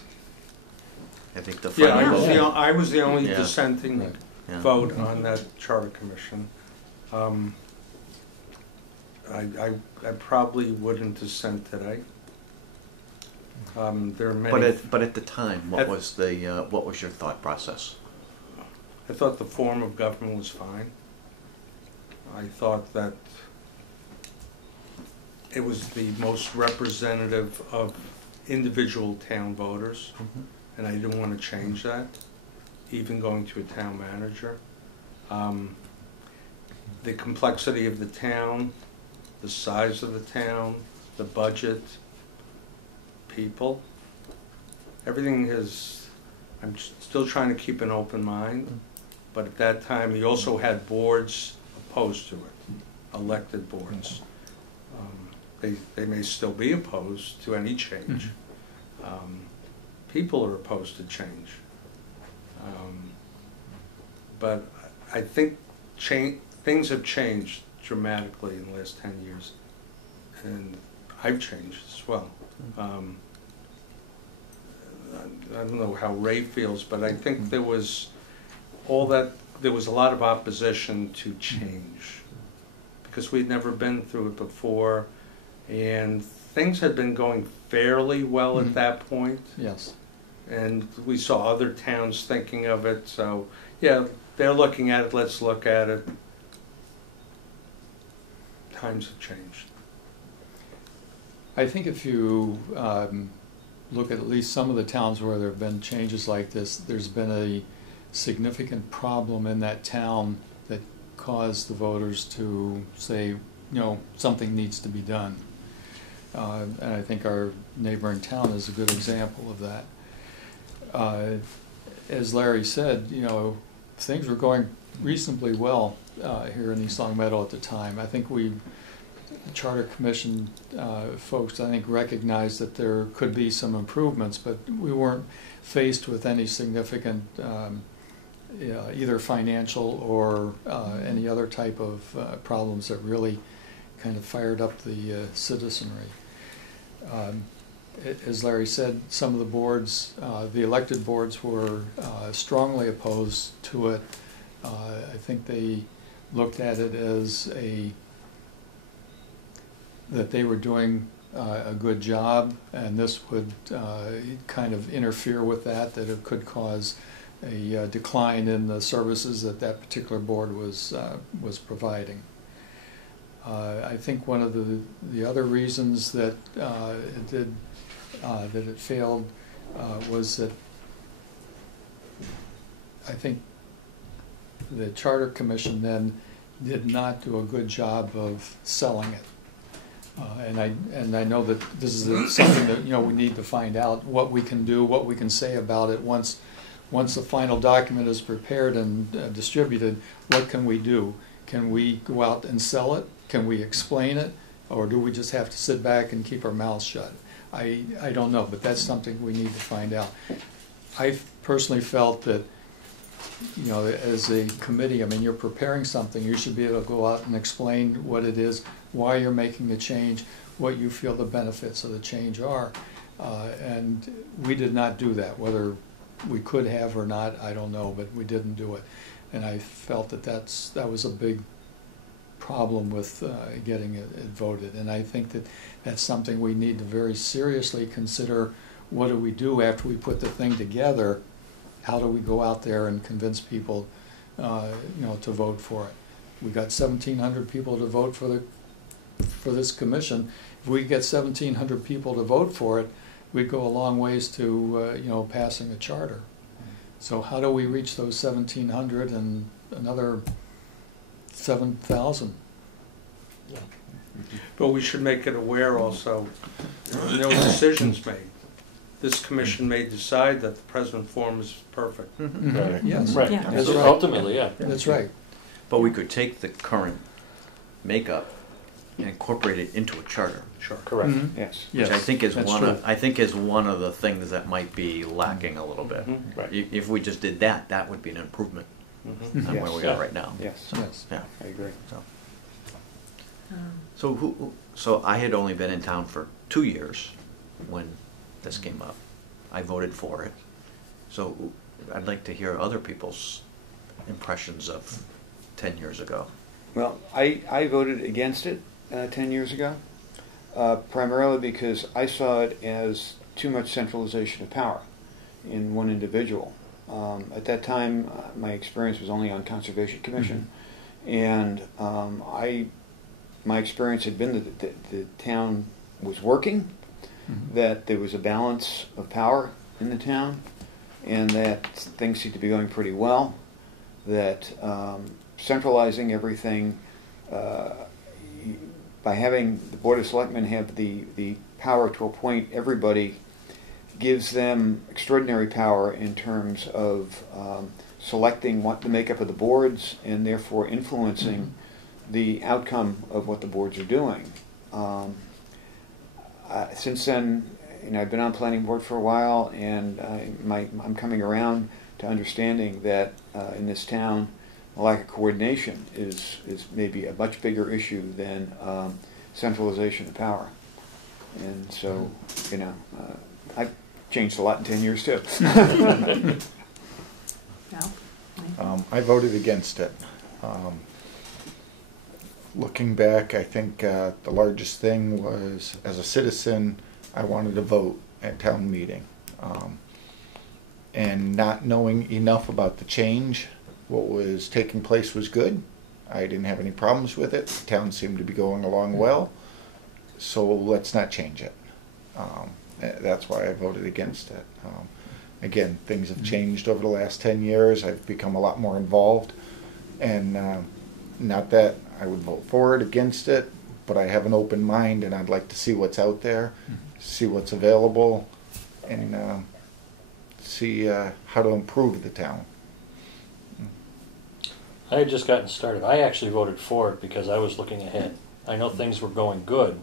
I think the Yeah, front. I was the only Yeah. dissenting Yeah. vote on that charter commission. I probably wouldn't dissent today. There are many. But at the time, what was your thought process? I thought the form of government was fine. I thought that it was the most representative of individual town voters, and I didn't want to change that, even going to a town manager. The complexity of the town, the size of the town, the budget, people, everything is, I'm still trying to keep an open mind, but at that time, you also had boards opposed to it, elected boards. They may still be opposed to any change. People are opposed to change. But I think things have changed dramatically in the last 10 years, and I've changed as well. I don't know how Ray feels, but I think there was a lot of opposition to change because we'd never been through it before, and things had been going fairly well at that point. Yes. And we saw other towns thinking of it, so yeah, they're looking at it, let's look at it. Times have changed. I think if you look at least some of the towns where there have been changes like this, there's been a significant problem in that town that caused the voters to say, something needs to be done. And I think our neighboring town is a good example of that. As Larry said, things were going reasonably well here in East Long Meadow at the time. I think the Charter Commission folks, recognized that there could be some improvements, but we weren't faced with any significant either financial or any other type of problems that really kind of fired up the citizenry. As Larry said, some of the boards, the elected boards, were strongly opposed to it. I think they looked at it as that they were doing a good job, and this would kind of interfere with that it could cause a decline in the services that particular board was providing. I think one of the other reasons that it failed was that I think the Charter Commission then did not do a good job of selling it. And I know that this is something that we need to find out what we can do, what we can say about it once the final document is prepared and distributed. What can we do? Can we go out and sell it? Can we explain it, or do we just have to sit back and keep our mouths shut? I don't know, but that's something we need to find out. I personally felt that, as a committee, you're preparing something, you should be able to go out and explain what it is, why you're making the change, what you feel the benefits of the change are. And we did not do that. Whether we could have or not, I don't know, but we didn't do it. And I felt that was a big problem with getting it voted. And I think that's something we need to very seriously consider. What do we do after we put the thing together? How do we go out there and convince people, to vote for it? We got 1,700 people to vote for this commission. If we get 1,700 people to vote for it, we'd go a long ways to passing a charter. So how do we reach those 1,700 and another 7,000? But we should make it aware also, no decisions made. This commission may decide that the present form is perfect. Mm-hmm. Right. Yes. Right. Yeah. That's right. Ultimately, yeah. That's right. But we could take the current makeup and incorporate it into a charter. Sure. Correct. Yes. Which I think is that's one true. of, I think is one of the things that might be lacking a little bit. Mhm. Right. If we just did that, that would be an improvement Mhm. on where Yes. we Yeah. are right now. Yes, Yes. Yeah. I agree. So I had only been in town for 2 years when this came up. I voted for it. So I'd like to hear other people's impressions of 10 years ago. Well, I voted against it 10 years ago, primarily because I saw it as too much centralization of power in one individual. At that time, my experience was only on Conservation Commission, and my experience had been that the town was working, that there was a balance of power in the town, and that things seemed to be going pretty well, that centralizing everything, by having the Board of Selectmen have the power to appoint everybody, gives them extraordinary power in terms of selecting what the makeup of the boards and therefore influencing the outcome of what the boards are doing. Since then, I've been on planning board for a while, and I'm coming around to understanding that in this town, a lack of coordination is maybe a much bigger issue than centralization of power. And so, I've changed a lot in 10 years too. Al? I voted against it. Looking back, I think the largest thing was, as a citizen, I wanted to vote at town meeting. And not knowing enough about the change, what was taking place was good. I didn't have any problems with it. The town seemed to be going along well. So let's not change it. That's why I voted against it. Again, things have changed over the last 10 years. I've become a lot more involved. And not that I would vote for it, against it, but I have an open mind and I'd like to see what's out there, see what's available, and see how to improve the town. I had just gotten started. I actually voted for it because I was looking ahead. I know things were going good,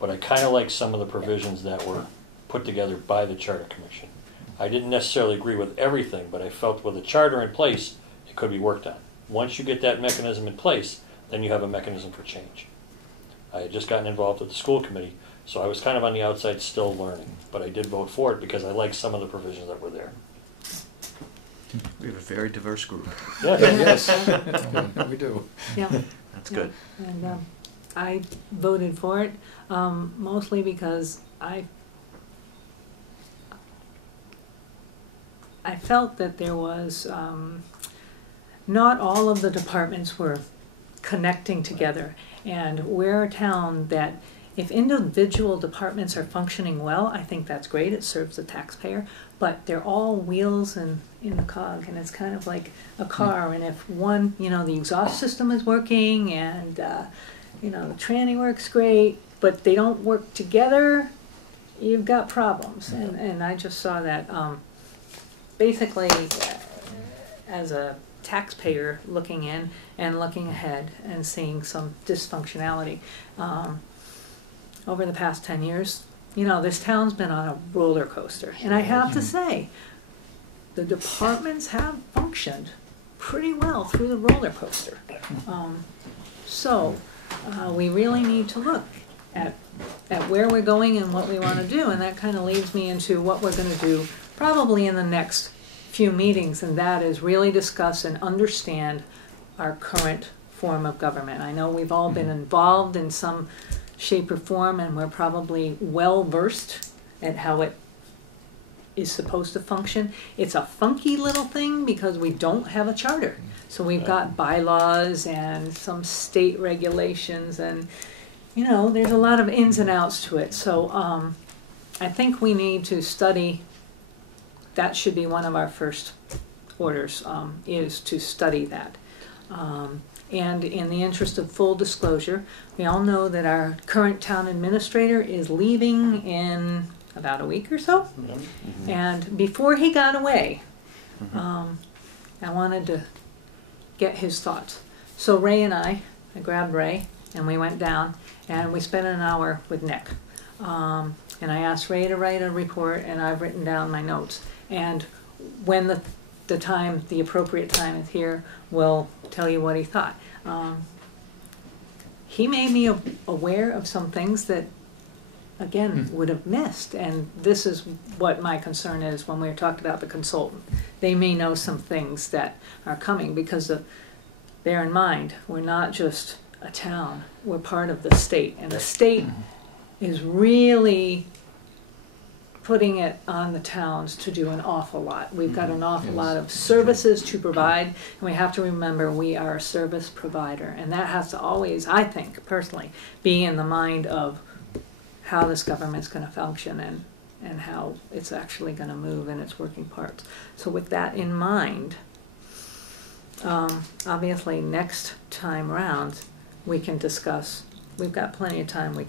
but I kind of liked some of the provisions that were put together by the Charter Commission. I didn't necessarily agree with everything, but I felt with a charter in place, it could be worked on. Once you get that mechanism in place, then you have a mechanism for change. I had just gotten involved with the school committee, so I was kind of on the outside still learning, but I did vote for it because I liked some of the provisions that were there. We have a very diverse group. Yeah. Yes, we do. Yeah. That's Yeah. good. And I voted for it mostly because I felt that there was not all of the departments were connecting together, and we're a town that if individual departments are functioning well, I think that's great. It serves the taxpayer, but they're all wheels in the cog, and it's kind of like a car. And if one, the exhaust system is working, and the tranny works great, but they don't work together, you've got problems. And I just saw that basically as a taxpayer looking in and looking ahead and seeing some dysfunctionality. Over the past 10 years, this town's been on a roller coaster. And I have to say, the departments have functioned pretty well through the roller coaster. So we really need to look at where we're going and what we want to do. And that kind of leads me into what we're going to do probably in the next few meetings, and that is really discuss and understand our current form of government. I know we've all been involved in some shape or form, and we're probably well versed at how it is supposed to function. It's a funky little thing because we don't have a charter. So we've got bylaws and some state regulations, and there's a lot of ins and outs to it. So I think we need to study. That should be one of our first orders, is to study that. And in the interest of full disclosure, we all know that our current town administrator is leaving in about a week or so. Mm-hmm. And before he got away, I wanted to get his thoughts. So Ray and I grabbed Ray And we went down and we spent an hour with Nick. And I asked Ray to write a report, and I've written down my notes. And when the appropriate time is here, we'll tell you what he thought. He made me aware of some things that, again, would have missed. And this is what my concern is when we talked about the consultant. They may know some things that are coming, because bear in mind, we're not just a town, we're part of the state. And the state is really putting it on the towns to do an awful lot. We've got an awful lot of services to provide, and we have to remember we are a service provider. And that has to always, I think, personally, be in the mind of how this government's going to function and how it's actually going to move in its working parts. So with that in mind, obviously next time round we can discuss. We've got plenty of time. We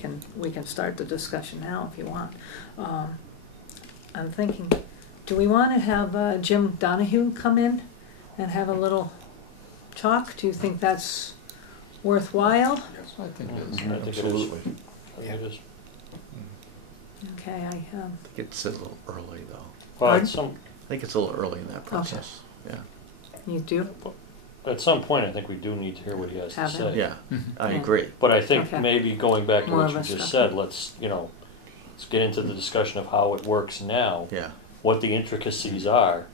can start the discussion now if you want. I'm thinking, do we want to have Jim Donahue come in and have a little talk? Do you think that's worthwhile? I think it is. I think it is. Absolutely. I think it is. Okay, I think it's a little early, though. Well, Pardon? I think it's a little early in that process. Yeah. you do? At some point, I think we do need to hear what he has to Have him. say. Yeah, I Yeah. agree. But I think Okay. maybe going back to More what of you a just structure. said, let's get into the discussion of how it works now, Yeah. what the intricacies are.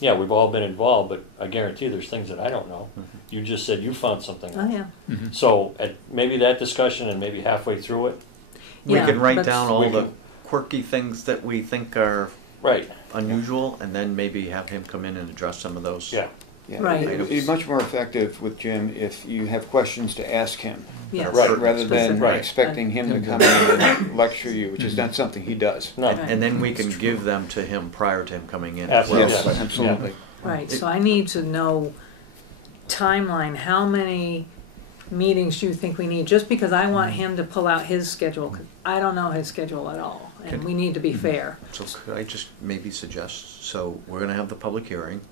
Yeah, we've all been involved, but I guarantee there's things that I don't know. Mhm. You just said you found something. Oh, yeah. So maybe that discussion, and maybe halfway through it, We Yeah, can write let's- down all We the can- quirky things that we think are right? unusual, and then maybe have him come in and address some of those. Yeah. Yeah, Right. it'd be much more effective with Jim if you have questions to ask him, Yes. Right. rather than Specific. Right. expecting him to come in and lecture you, which is not something he does. No. Right. And then we can give them to him prior to him coming in as well. Absolutely. Yes, absolutely. Right, so I need to know timeline, how many meetings do you think we need? Just because I want him to pull out his schedule, 'cause I don't know his schedule at all, and we need to be fair. So could I just maybe suggest, so we're gonna have the public hearing,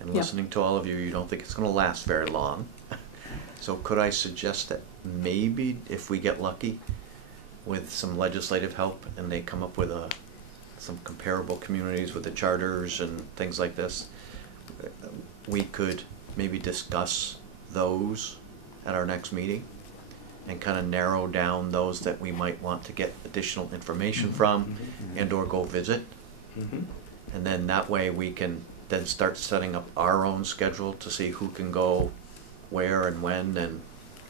and Yep. listening to all of you, you don't think it's gonna last very long. So could I suggest that maybe if we get lucky with some legislative help and they come up with some comparable communities with the charters and things like this, we could maybe discuss those at our next meeting and kind of narrow down those that we might want to get additional information from and or go visit. Mhm. And then that way we can then start setting up our own schedule to see who can go where and when, and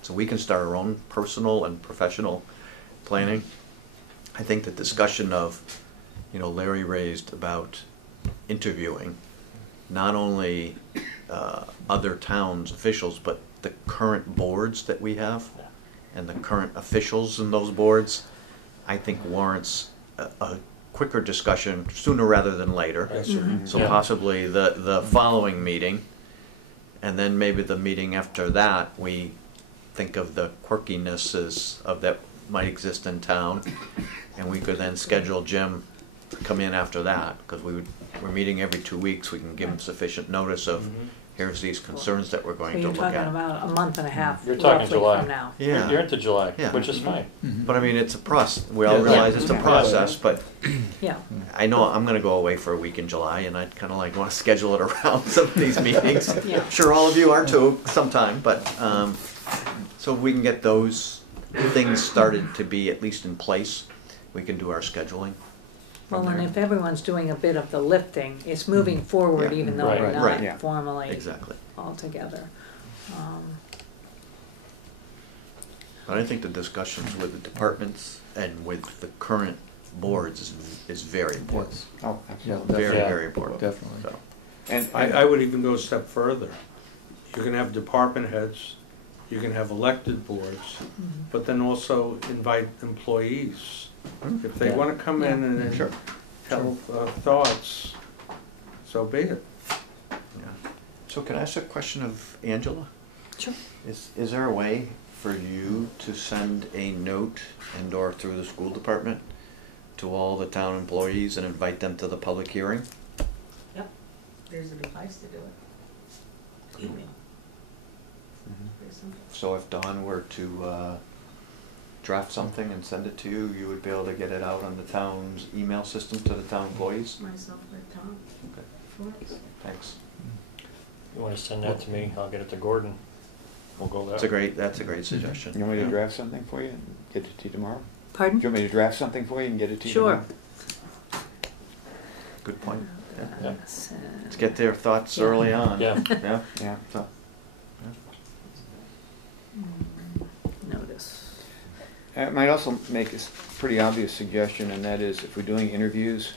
so we can start our own personal and professional planning. I think the discussion of, Larry raised about interviewing not only other towns' officials, but the current boards that we have and the current officials in those boards, I think warrants a quicker discussion sooner rather than later. Yes, sir. Mhm. So Yeah. possibly the following meeting, and then maybe the meeting after that, we think of the quirkinesses of that might exist in town, and we could then schedule Jim to come in after that, because we're meeting every 2 weeks, we can give him sufficient notice of, here's these concerns that we're So going to you're look talking at. about a month and a half You're talking roughly July. from now. Yeah. You're into July, Yeah. which is fine. But I mean, it's a process, we all Yeah. realize it's a Yeah. process, but Yeah, I know I'm gonna go away for a week in July, and I'd kinda wanna schedule it around some of these meetings. Yeah. Sure, all of you are too, sometime, but, so we can get those things started to be at least in place, we can do our scheduling. well, from and there. if everyone's doing a bit of the lifting, it's moving forward Yeah. even though Right. we're Right. Yeah. not formally Exactly. all together. But I think the discussions with the departments and with the current boards is very important. Oh, Yeah, absolutely. Very, Yeah. very important. Definitely. So, And, I would even go a step further. You can have department heads, you can have elected boards, but then also invite employees. If they Yeah. want to come in and Sure. tell thoughts, so be it. yeah. So can I ask a question of Angela? Sure. Is there a way for you to send a note and or through the school department to all the town employees and invite them to the public hearing? Yep, there's a device to do it. Email. Very simple. So if Dawn were to draft something and send it to you, you would be able to get it out on the town's email system to the town employees? Myself or Tom. Okay, Florence. thanks. You wanna send that to me, I'll get it to Gordon. We'll go there. That's a great suggestion. You want me to draft something for you and get it to you tomorrow? Pardon? Do you want me to draft something for you and get it to you Sure. tomorrow? Good point. Yeah. Let's get their thoughts early on. Yeah. Yeah. Yeah. So, Notice. I might also make a pretty obvious suggestion, and that is if we're doing interviews,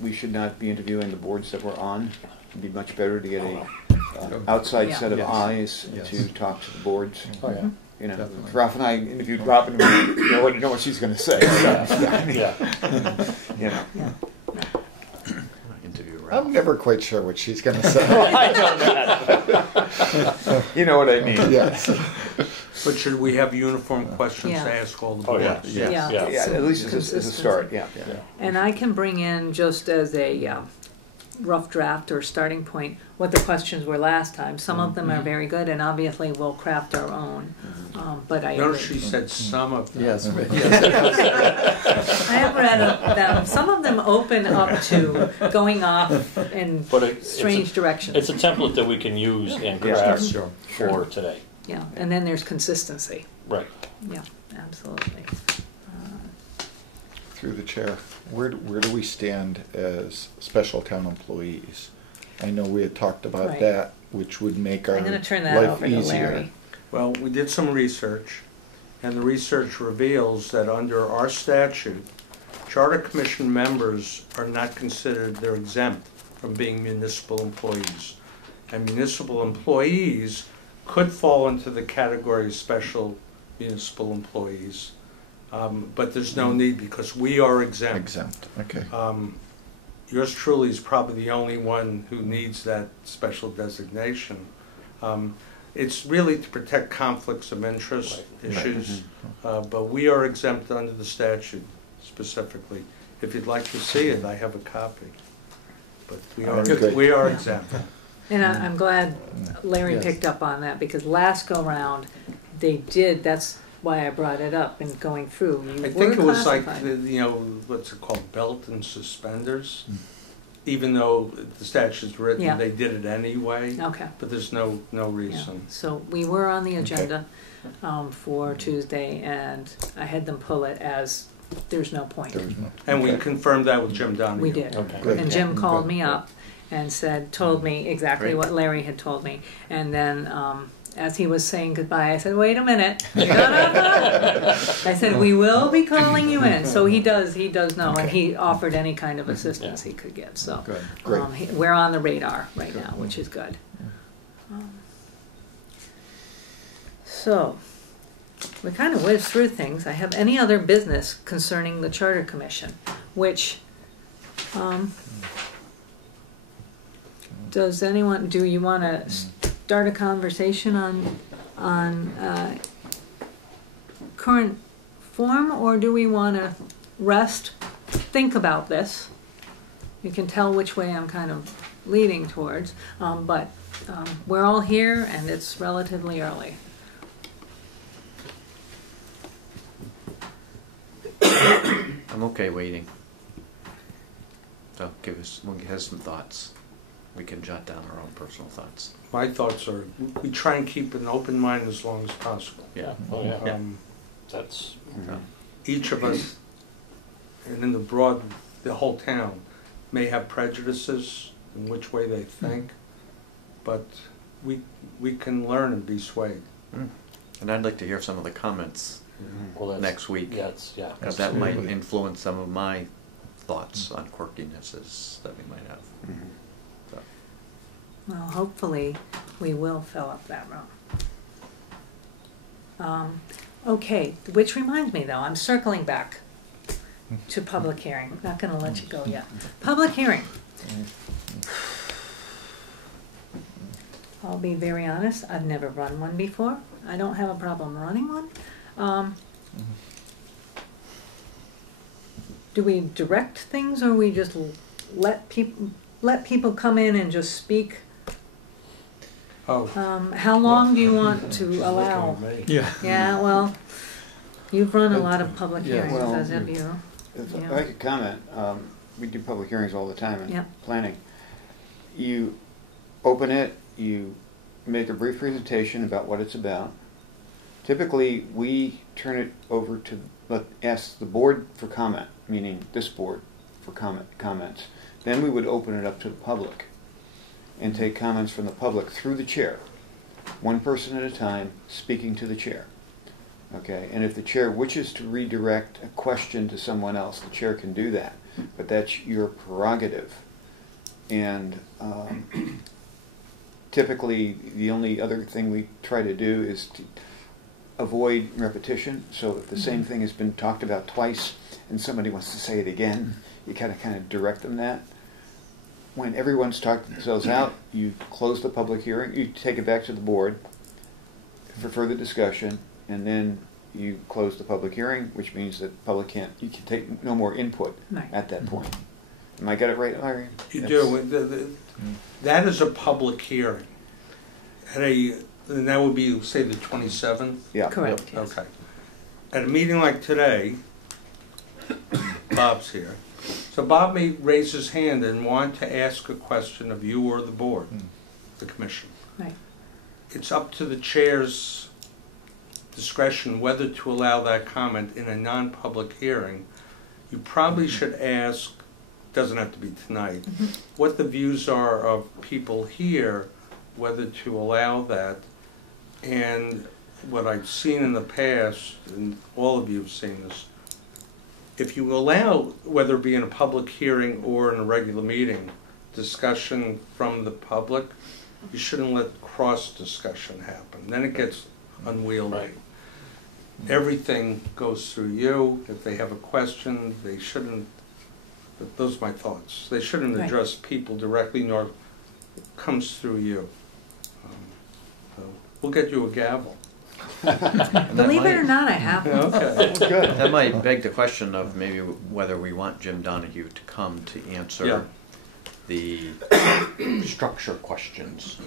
we should not be interviewing the boards that we're on. It'd be much better to get a outside Yeah. set of Yes. eyes Yes. to talk to the boards. Oh, yeah. You know, Definitely. Ralph and I interviewed Robin. We already know what she's going to say. So, Yeah. you know. Yeah. interview Ralph. I'm never quite sure what she's gonna say. I know that. You know what I mean. Yes. But should we have uniform questions Yeah. to ask all the Oh, boards? yeah. Yes. Yeah. Yeah, at least as a Consistency. start. Yeah. Yeah. And I can bring in, just as a rough draft or starting point, what the questions were last time. Some of them are very good, and obviously we'll craft our own. But I Notice agree. she said some of them. Yes. I have read them. Some of them open up to going off in But it's strange directions. It's a template that we can use and Yeah. craft Sure. for today. Yeah, and then there's consistency. Right. Yeah, absolutely. Through the chair, where do we stand as special town employees? I know we had talked about Right. that, which would make our I'm going to turn that life over to easier. Larry. Well, we did some research, and the research reveals that under our statute, Charter Commission members are not considered, they're exempt from being municipal employees. And municipal employees could fall into the category of special municipal employees. But there's no need because we are exempt. Exempt, okay. Yours truly is probably the only one who needs that special designation. It's really to protect conflicts of interest Right. issues, but we are exempt under the statute specifically. If you'd like to see it, I have a copy. But Good. we are Yeah. exempt. And I'm glad Larry Yes. picked up on that, because last go-round, they did, that's why I brought it up in going through. You I were think it was like, classified. what's it called, belt and suspenders? Even though the statute's Yeah. written, they did it anyway, Okay. but there's no Yeah, reason. so we were on the agenda for Tuesday, and I had them pull it as there's no point. There was no- And we okay. confirmed that with Jim Donahue. We did. Okay. Good. And Jim Yeah. called Good. me up and told me exactly Great. what Larry had told me. And then, as he was saying goodbye, I said, wait a minute. No, no, no. I said, we will be calling you in. So he does know, and Okay. he offered any kind of assistance he could give. So Good. Great. we're on the radar right Good. now, which is good. So, we kind of whizzed through things. I have any other business concerning the Charter Commission, which, does anyone, do you want to start a conversation on current form, or do we want to rest, think about this? You can tell which way I'm kind of leading towards, but we're all here and it's relatively early. I'm okay waiting. So we'll give us some thoughts. We can jot down our own personal thoughts. My thoughts are, we try and keep an open mind as long as possible. Yeah. Oh, yeah. So, That's, Each of us, and in the whole town, may have prejudices in which way they think, but we can learn and be swayed. and I'd like to hear some of the comments well, that's. next week. Yeah, it's, yeah. Because that might Absolutely. influence some of my thoughts on quirkinesses that we might have. So, Well, hopefully, we will fill up that room. Okay, which reminds me though, I'm circling back to public hearing. I'm not gonna let you go yet. Public hearing. I'll be very honest, I've never run one before. I don't have a problem running one. Do we direct things, or we just let people come in and just speak? Oh, How long do you want to allow? Yeah. Yeah, well, You've run a lot of public Yeah. hearings, Well, as have you. If Yeah. I could comment, we do public hearings all the time in Yeah. planning. You open it, you make a brief presentation about what it's about. Typically, we turn it over to, ask the board for comment, meaning this board for comments. Then we would open it up to the public and take comments from the public through the chair. One person at a time, speaking to the chair. Okay, and if the chair wishes to redirect a question to someone else, the chair can do that, but that's your prerogative. And typically, the only other thing we try to do is to avoid repetition. So if the same thing has been talked about twice and somebody wants to say it again, you kind of direct them that. When everyone's talked themselves out, you close the public hearing, you take it back to the board for further discussion, and then you close the public hearing, which means that you can take no more input Right. at that point. Am I got it right, Larry? You That's- do. That is a public hearing. And that would be, say, the 27th? Yeah. Correct, yes. Okay. At a meeting like today, Bob's here. So Bob may raise his hand and want to ask a question of you or the board, the commission. Right. It's up to the chair's discretion whether to allow that comment in a non-public hearing. You probably should ask, doesn't have to be tonight, what the views are of people here, whether to allow that. And what I've seen in the past, and all of you have seen this, if you allow, whether it be in a public hearing or in a regular meeting, discussion from the public, you shouldn't let cross-discussion happen. Then it gets unwieldy. Right. Everything goes through you. If they have a question, they shouldn't, those are my thoughts. They shouldn't Right. address people directly, nor it comes through you. So we'll get you a gavel. Believe it or not, I have one. Okay. Good. That might beg the question of maybe whether we want Jim Donahue to come to Yeah. answer the structure questions.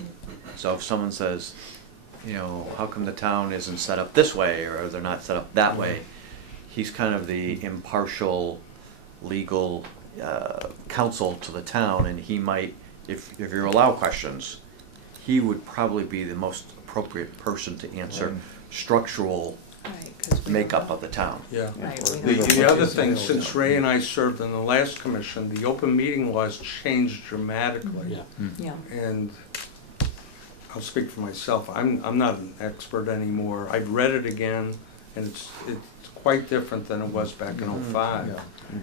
So if someone says, how come the town isn't set up this way, or they're not set up that way, he's kind of the impartial legal counsel to the town, and he might, if you allow questions, he would probably be the most appropriate person to answer structural Right, 'cause we makeup don't- of the town. Yeah. Right, The, we don't- the other thing, since Ray and I served in the last commission, the open meeting laws changed dramatically. Yeah. Yeah, And I'll speak for myself. I'm not an expert anymore. I've read it again, and it's quite different than it was back in '05. Yeah.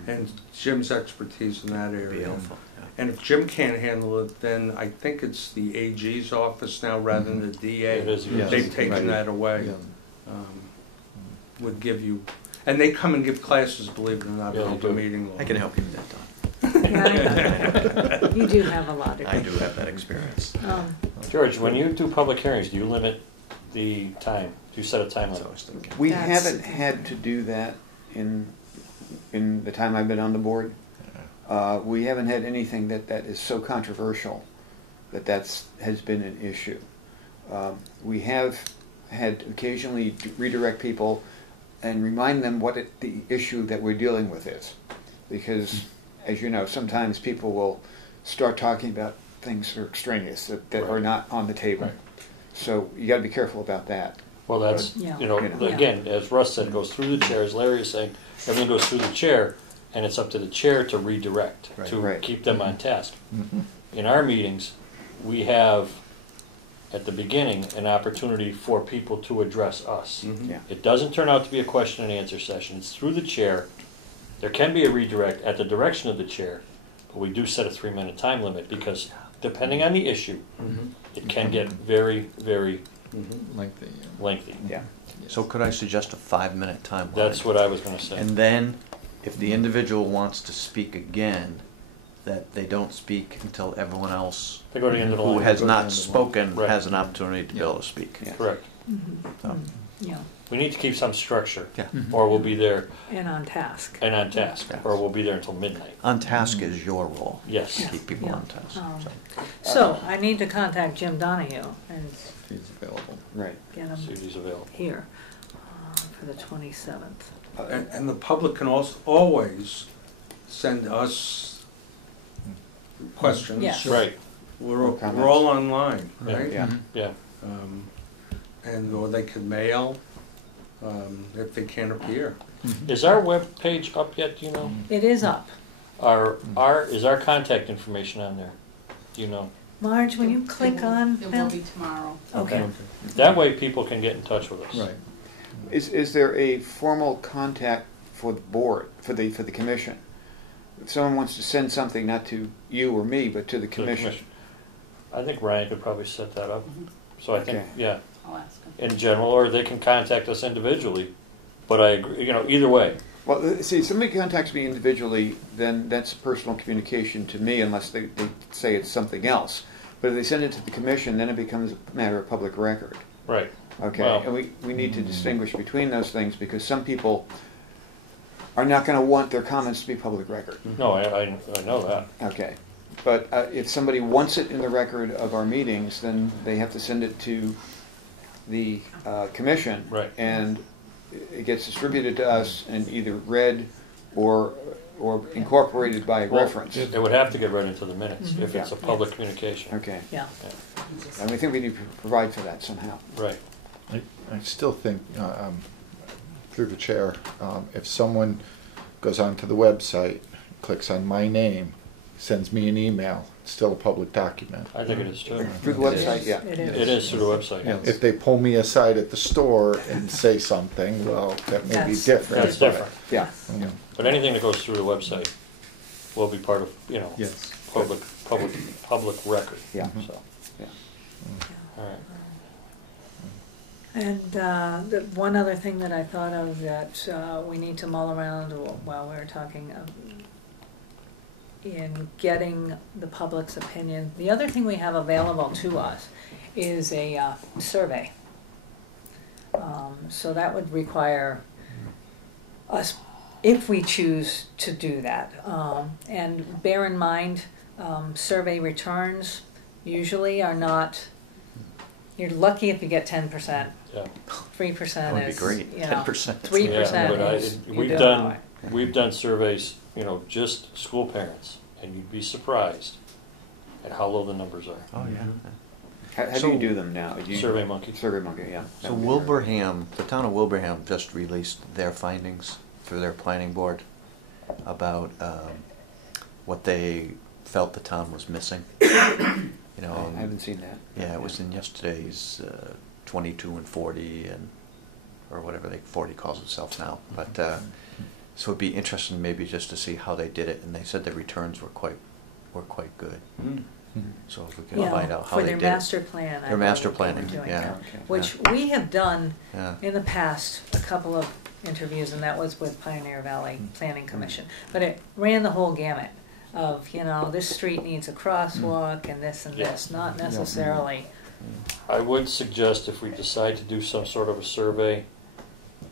And Jim's expertise in that Would be area. helpful. Yeah. And if Jim can't handle it, then I think it's the AG's office now rather than the DA. It is, yes. They've taken Right. that away. Yeah. Would give you, and they come and give classes, believe it or not, Yeah, in they open do. meeting law. I can help you with that, Don. Yeah, you do have a lot of. I do have that experience. George, when you do public hearings, do you limit the time? Do you set a time That's limit? what I was thinking. We That's- haven't had to do that in the time I've been on the board. We haven't had anything that is so controversial that has been an issue. We have had occasionally redirect people and remind them what the issue that we're dealing with is. Because, as you know, sometimes people will start talking about things that are extraneous, that are Right. not on the table. Right. So you got to be careful about that. Well, that's, Yeah. Yeah. again, as Russ said, it goes through the chair, as Larry is saying, everything goes through the chair, and it's up to the chair to redirect, Right. to Right. keep them on task. Mm-hmm. In our meetings, we have, at the beginning, an opportunity for people to address us. Mhm. Yeah. It doesn't turn out to be a question and answer session, it's through the chair. There can be a redirect at the direction of the chair, but we do set a 3-minute time limit, because depending on the issue, Mhm. it can get very, very Mhm. Lengthy. lengthy. Yeah. So could I suggest a 5-minute time limit? That's what I was gonna say. And then, if the individual wants to speak again, that they don't speak until everyone else They go to the end of the who line. has Go to the not end of the spoken Right. has an opportunity to be Yeah. able to speak. Yeah. Correct. So, Yeah, We need to keep some structure, yeah. or we'll be there and on task. and on task, or we'll be there until midnight. On task is your role. Yes. Yeah. Keep people Yeah. on task. Um, So. So I need to contact Jim Donahue and If he's available. Right. get See if him he's available. here. for the 27th. And the public can also always send us questions. Yes. Right, We're Comments. all online, Yeah. right? Yeah. yeah. And, or they can mail, if they can't appear. Is our web page up yet, do you know? It is up. Is our contact information on there? Do you know? Marge, when you click on It will them? be tomorrow. Okay. That way people can get in touch with us. Right. Is there a formal contact for the board, for the commission? If someone wants to send something, not to you or me, but to the To the commission? I think Ryan could probably set that up. So I think, Okay. yeah, I'll ask him. in general, or they can contact us individually. But I agree, either way. Well, see, if somebody contacts me individually, then that's personal communication to me unless they say it's something else. But if they send it to the commission, then it becomes a matter of public record. Right. Okay, Well- and we need to distinguish between those things because some people are not going to want their comments to be public record. No, I know that. Okay, but if somebody wants it in the record of our meetings, then they have to send it to the commission. Right. And it gets distributed to us and either read or incorporated by Well, reference. It would have to get read into the minutes if it's a Yeah. public communication. Okay, Yeah. and we think we need to provide for that somehow. Right. I still think, through the chair, if someone goes onto the website, clicks on my name, sends me an email, it's still a public document. I think it is too. Through the website, yeah. It is. It is through the website. Yeah. If they pull me aside at the store and say something, well, that may be That's- different. That's but, different. Yeah. you know, But anything that goes through the website will be part of, Yes. public record. Yeah. So, Yeah. all right. And the one other thing that I thought of that we need to mull around while we were talking in getting the public's opinion. The other thing we have available to us is a survey. So that would require us, if we choose to do that. And bear in mind, survey returns usually are not, you're lucky if you get 10%. Yeah. 3% That would be is, great. you know, 10%. 3% Yeah, but is, you're we've doing done all right. we've done surveys, just school parents, and you'd be surprised at how low the numbers are. Oh, yeah. How do So- you do them now? Survey Monkey. SurveyMonkey, yeah. So Wilbraham, the town of Wilbraham just released their findings through their planning board about what they felt the town was missing. I haven't seen that. Yeah, it was in yesterday's 22 and 40 or whatever 40 calls itself now. But so it'd be interesting maybe just to see how they did it. And they said the returns were quite good. So if we can find out how for they their did master plan. I Their master believe they were planning, doing yeah. that, Okay. which we have done Yeah. in the past, a couple of interviews, and that was with Pioneer Valley Planning Commission. But it ran the whole gamut of, this street needs a crosswalk and this and this, not necessarily. I would suggest if we decide to do some sort of a survey,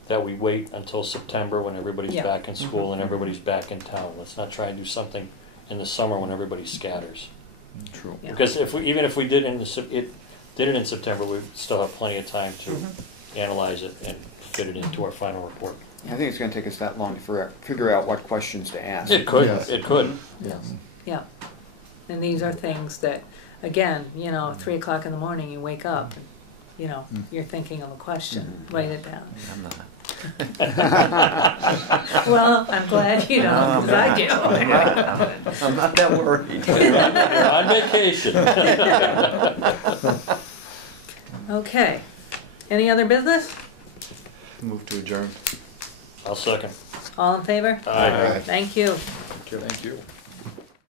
that we wait until September when everybody's Yeah. back in school and everybody's back in town. Let's not try and do something in the summer when everybody scatters. True. Yeah. Because even if we did it in September, we still have plenty of time to analyze it and fit it into our final report. I think it's going to take us that long to figure out what questions to ask. It could. Yes. It could. Yes. Yeah. And these are things that, again, 3 o'clock in the morning, you wake up, you're thinking of a question, write it down. I'm not. Well, I'm glad you don't, because I do. I'm not that worried. You're on vacation. Okay. Any other business? Move to adjourn. I'll second. All in favor? Aye. Thank you. Thank you.